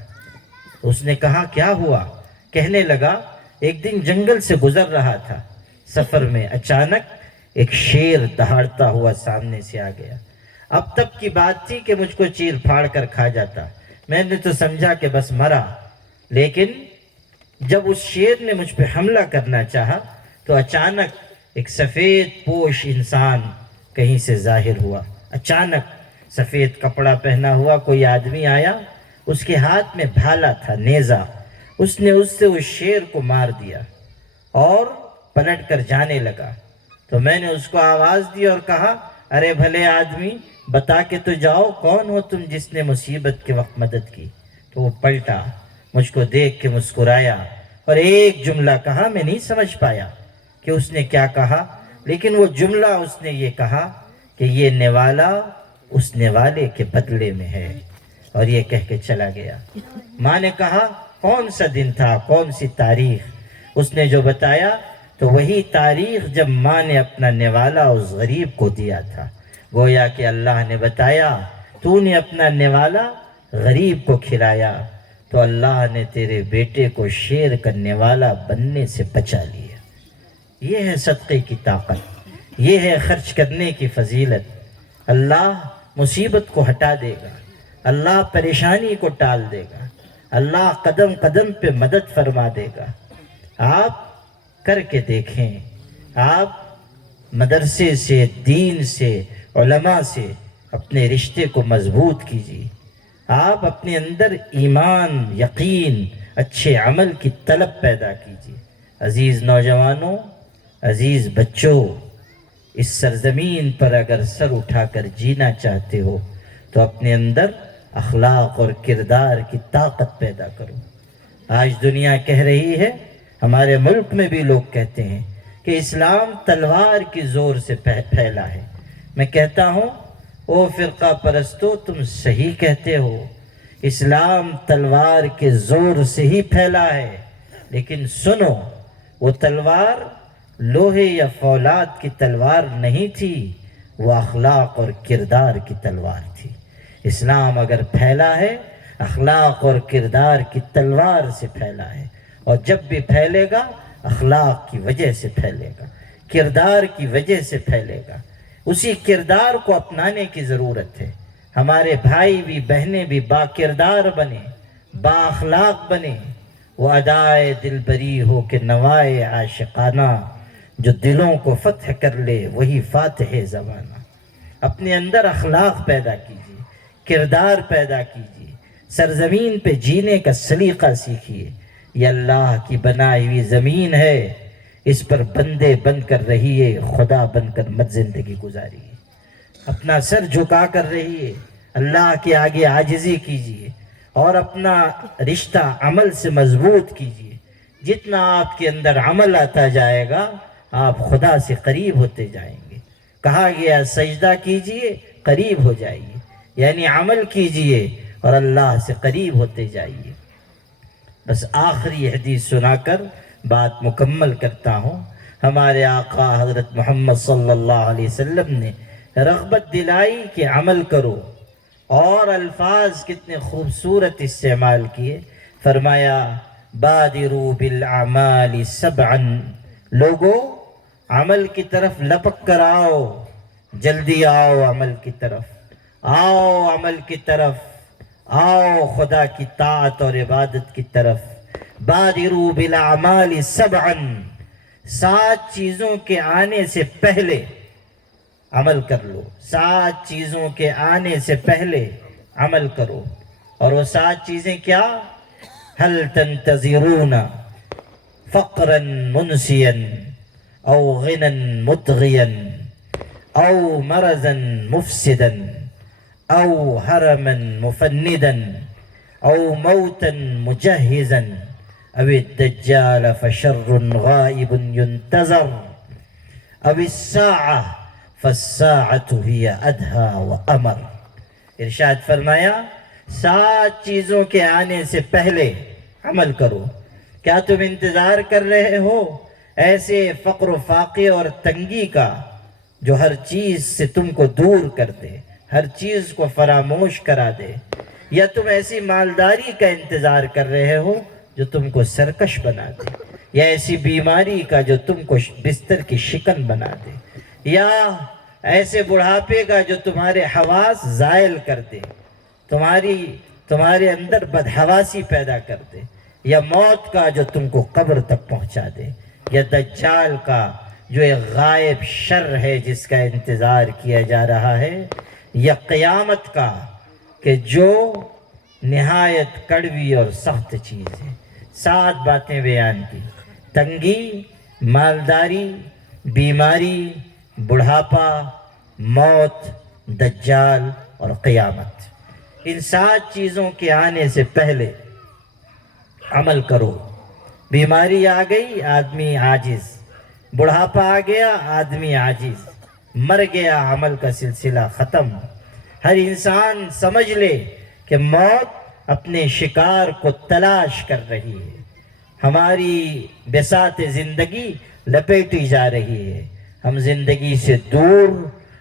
اس نے کہا کیا ہوا؟ کہنے لگا ایک دن جنگل سے گزر رہا تھا، سفر میں اچانک ایک شیر دہاڑتا ہوا سامنے سے آ گیا۔ اب تک کی بات تھی کہ مجھ کو چیر پھاڑ کر کھا جاتا، میں نے تو سمجھا کہ بس مرا، لیکن جب اس شیر نے مجھ پہ حملہ کرنا چاہا تو اچانک ایک سفید پوش انسان کہیں سے ظاہر ہوا۔ اچانک سفید کپڑا پہنا ہوا کوئی آدمی آیا، اس کے ہاتھ میں بھالا تھا، نیزہ، اس نے اس شیر کو مار دیا اور پلٹ کر جانے لگا۔ تو میں نے اس کو آواز دی اور کہا ارے بھلے آدمی بتا کے تو جاؤ، کون ہو تم جس نے مصیبت کے وقت مدد کی؟ تو وہ پلٹا، مجھ کو دیکھ کے مسکرایا اور ایک جملہ کہا، میں نہیں سمجھ پایا کہ اس نے کیا کہا، لیکن وہ جملہ اس نے یہ کہا کہ یہ نوالا اس نوالے کے بدلے میں ہے، اور یہ کہہ کے چلا گیا۔ ماں نے کہا کون سا دن تھا، کون سی تاریخ؟ اس نے جو بتایا تو وہی تاریخ جب ماں نے اپنا نوالا اس غریب کو دیا تھا، گویا کہ اللہ نے بتایا تو نے اپنا نوالا غریب کو کھلایا تو اللہ نے تیرے بیٹے کو شیئر کرنے والا بننے سے بچا لیا۔ یہ ہے صدقے کی طاقت، یہ ہے خرچ کرنے کی فضیلت۔ اللہ مصیبت کو ہٹا دے گا، اللہ پریشانی کو ٹال دے گا، اللہ قدم قدم پہ مدد فرما دے گا۔ آپ کر کے دیکھیں، آپ مدرسے سے، دین سے، علماء سے اپنے رشتے کو مضبوط کیجیے۔ آپ اپنے اندر ایمان، یقین، اچھے عمل کی طلب پیدا کیجیے۔ عزیز نوجوانوں، عزیز بچوں، اس سرزمین پر اگر سر اٹھا کر جینا چاہتے ہو تو اپنے اندر اخلاق اور کردار کی طاقت پیدا کرو۔ آج دنیا کہہ رہی ہے، ہمارے ملک میں بھی لوگ کہتے ہیں کہ اسلام تلوار کی زور سے پھیلا ہے۔ میں کہتا ہوں او فرقہ پرستو، تم صحیح کہتے ہو، اسلام تلوار کے زور سے ہی پھیلا ہے، لیکن سنو، وہ تلوار لوہے یا فولاد کی تلوار نہیں تھی، وہ اخلاق اور کردار کی تلوار تھی۔ اسلام اگر پھیلا ہے، اخلاق اور کردار کی تلوار سے پھیلا ہے، اور جب بھی پھیلے گا اخلاق کی وجہ سے پھیلے گا، کردار کی وجہ سے پھیلے گا۔ اسی کردار کو اپنانے کی ضرورت ہے۔ ہمارے بھائی بھی، بہنیں بھی با کردار بنے، با اخلاق بنے۔ وہ ادائے دل بری ہو کہ نوائے عاشقانہ، جو دلوں کو فتح کر لے وہی فاتح زمانہ۔ اپنے اندر اخلاق پیدا کیجیے، کردار پیدا کیجیے، سرزمین پہ جینے کا سلیقہ سیکھیے۔ یہ اللہ کی بنائی ہوئی زمین ہے، اس پر بندے بن کر رہیے، خدا بن کر مت زندگی گزاریے۔ اپنا سر جھکا کر رہیے، اللہ کے آگے عاجزی کیجیے، اور اپنا رشتہ عمل سے مضبوط کیجیے۔ جتنا آپ کے اندر عمل آتا جائے گا، آپ خدا سے قریب ہوتے جائیں گے۔ کہا گیا سجدہ کیجیے، قریب ہو جائیے، یعنی عمل کیجیے اور اللہ سے قریب ہوتے جائیے۔ بس آخری حدیث سنا کر بات مکمل کرتا ہوں۔ ہمارے آقا حضرت محمد صلی اللہ علیہ وسلم نے رغبت دلائی کہ عمل کرو، اور الفاظ کتنے خوبصورت استعمال کیے۔ فرمایا بادروا بالاعمال سبعا، لوگو عمل کی طرف لپک کر آؤ، جلدی آؤ عمل کی طرف، آؤ عمل کی طرف، آؤ خدا کی طاعت اور عبادت کی طرف۔ بادروا بالاعمال سبعا، 7 چیزوں کے آنے سے پہلے عمل کر لو، 7 چیزوں کے آنے سے پہلے عمل کرو۔ اور وہ 7 چیزیں کیا؟ هل تنتظرون فقرا منسیا او غنا مطغیا او مرضا مفسدا او حرما مفندا او موتا مجهزا او الدجال فشر غائب ينتظر او الساعة فالساعة هي ادھا وامر۔ ارشاد فرمایا 7 چیزوں کے آنے سے پہلے عمل کرو۔ کیا تم انتظار کر رہے ہو ایسے فقر و فاقے اور تنگی کا جو ہر چیز سے تم کو دور کر دے، ہر چیز کو فراموش کرا دے؟ یا تم ایسی مالداری کا انتظار کر رہے ہو جو تم کو سرکش بنا دے؟ یا ایسی بیماری کا جو تم کو بستر کی شکن بنا دے؟ یا ایسے بڑھاپے کا جو تمہارے حواس زائل کر دے، تمہارے اندر بدحواسی پیدا کر دے؟ یا موت کا جو تم کو قبر تک پہنچا دے؟ یا دجال کا جو ایک غائب شر ہے جس کا انتظار کیا جا رہا ہے؟ یا قیامت کا کہ جو نہایت کڑوی اور سخت چیز ہے؟ 7 باتیں بیان کی: تنگی، مالداری، بیماری، بڑھاپا، موت، دجال اور قیامت۔ ان 7 چیزوں کے آنے سے پہلے عمل کرو۔ بیماری آ گئی، آدمی عاجز، بڑھاپا آ گیا، آدمی عاجز، مر گیا، عمل کا سلسلہ ختم۔ ہر انسان سمجھ لے کہ موت اپنے شکار کو تلاش کر رہی ہے، ہماری بساط زندگی لپیٹی جا رہی ہے، ہم زندگی سے دور،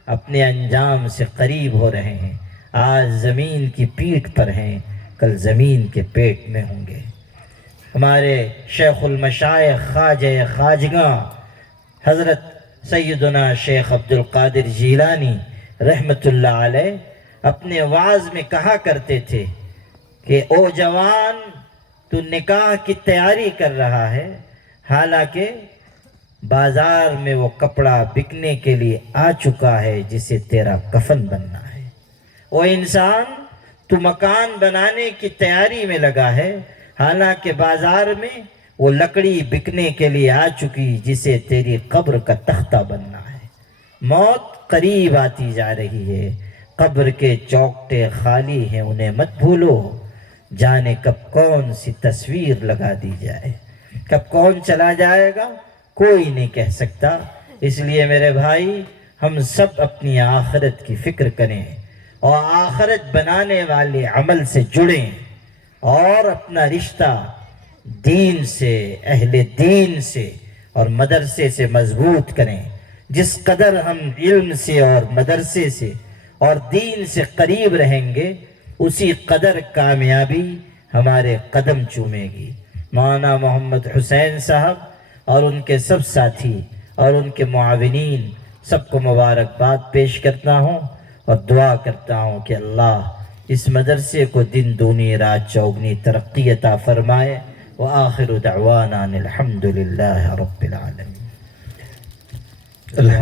اپنے انجام سے قریب ہو رہے ہیں۔ آج زمین کی پیٹھ پر ہیں، کل زمین کے پیٹ میں ہوں گے۔ ہمارے شیخ المشائخ خواجہ خواجگاں حضرت سیدنا شیخ عبد القادر جیلانی رحمۃ اللہ علیہ اپنے وعظ میں کہا کرتے تھے کہ او جوان، تو نکاح کی تیاری کر رہا ہے، حالانکہ بازار میں وہ کپڑا بکنے کے لیے آ چکا ہے جسے تیرا کفن بننا ہے۔ او انسان، تو مکان بنانے کی تیاری میں لگا ہے، حالانکہ بازار میں وہ لکڑی بکنے کے لیے آ چکی جسے تیری قبر کا تختہ بننا ہے۔ موت قریب آتی جا رہی ہے، قبر کے چوکٹے خالی ہیں، انہیں مت بھولو۔ جانے کب کون سی تصویر لگا دی جائے، کب کون چلا جائے گا کوئی نہیں کہہ سکتا۔ اس لیے میرے بھائی، ہم سب اپنی آخرت کی فکر کریں اور آخرت بنانے والے عمل سے جڑیں اور اپنا رشتہ دین سے، اہل دین سے اور مدرسے سے مضبوط کریں۔ جس قدر ہم علم سے اور مدرسے سے اور دین سے قریب رہیں گے، اسی قدر کامیابی ہمارے قدم چومے گی۔ مولانا محمد حسین صاحب اور ان کے سب ساتھی اور ان کے معاونین سب کو مبارکباد پیش کرتا ہوں اور دعا کرتا ہوں کہ اللہ اس مدرسے کو دن دونی رات چوگنی ترقی عطا فرمائے۔ وآخر دعوانا الحمد للہ رب العالمین۔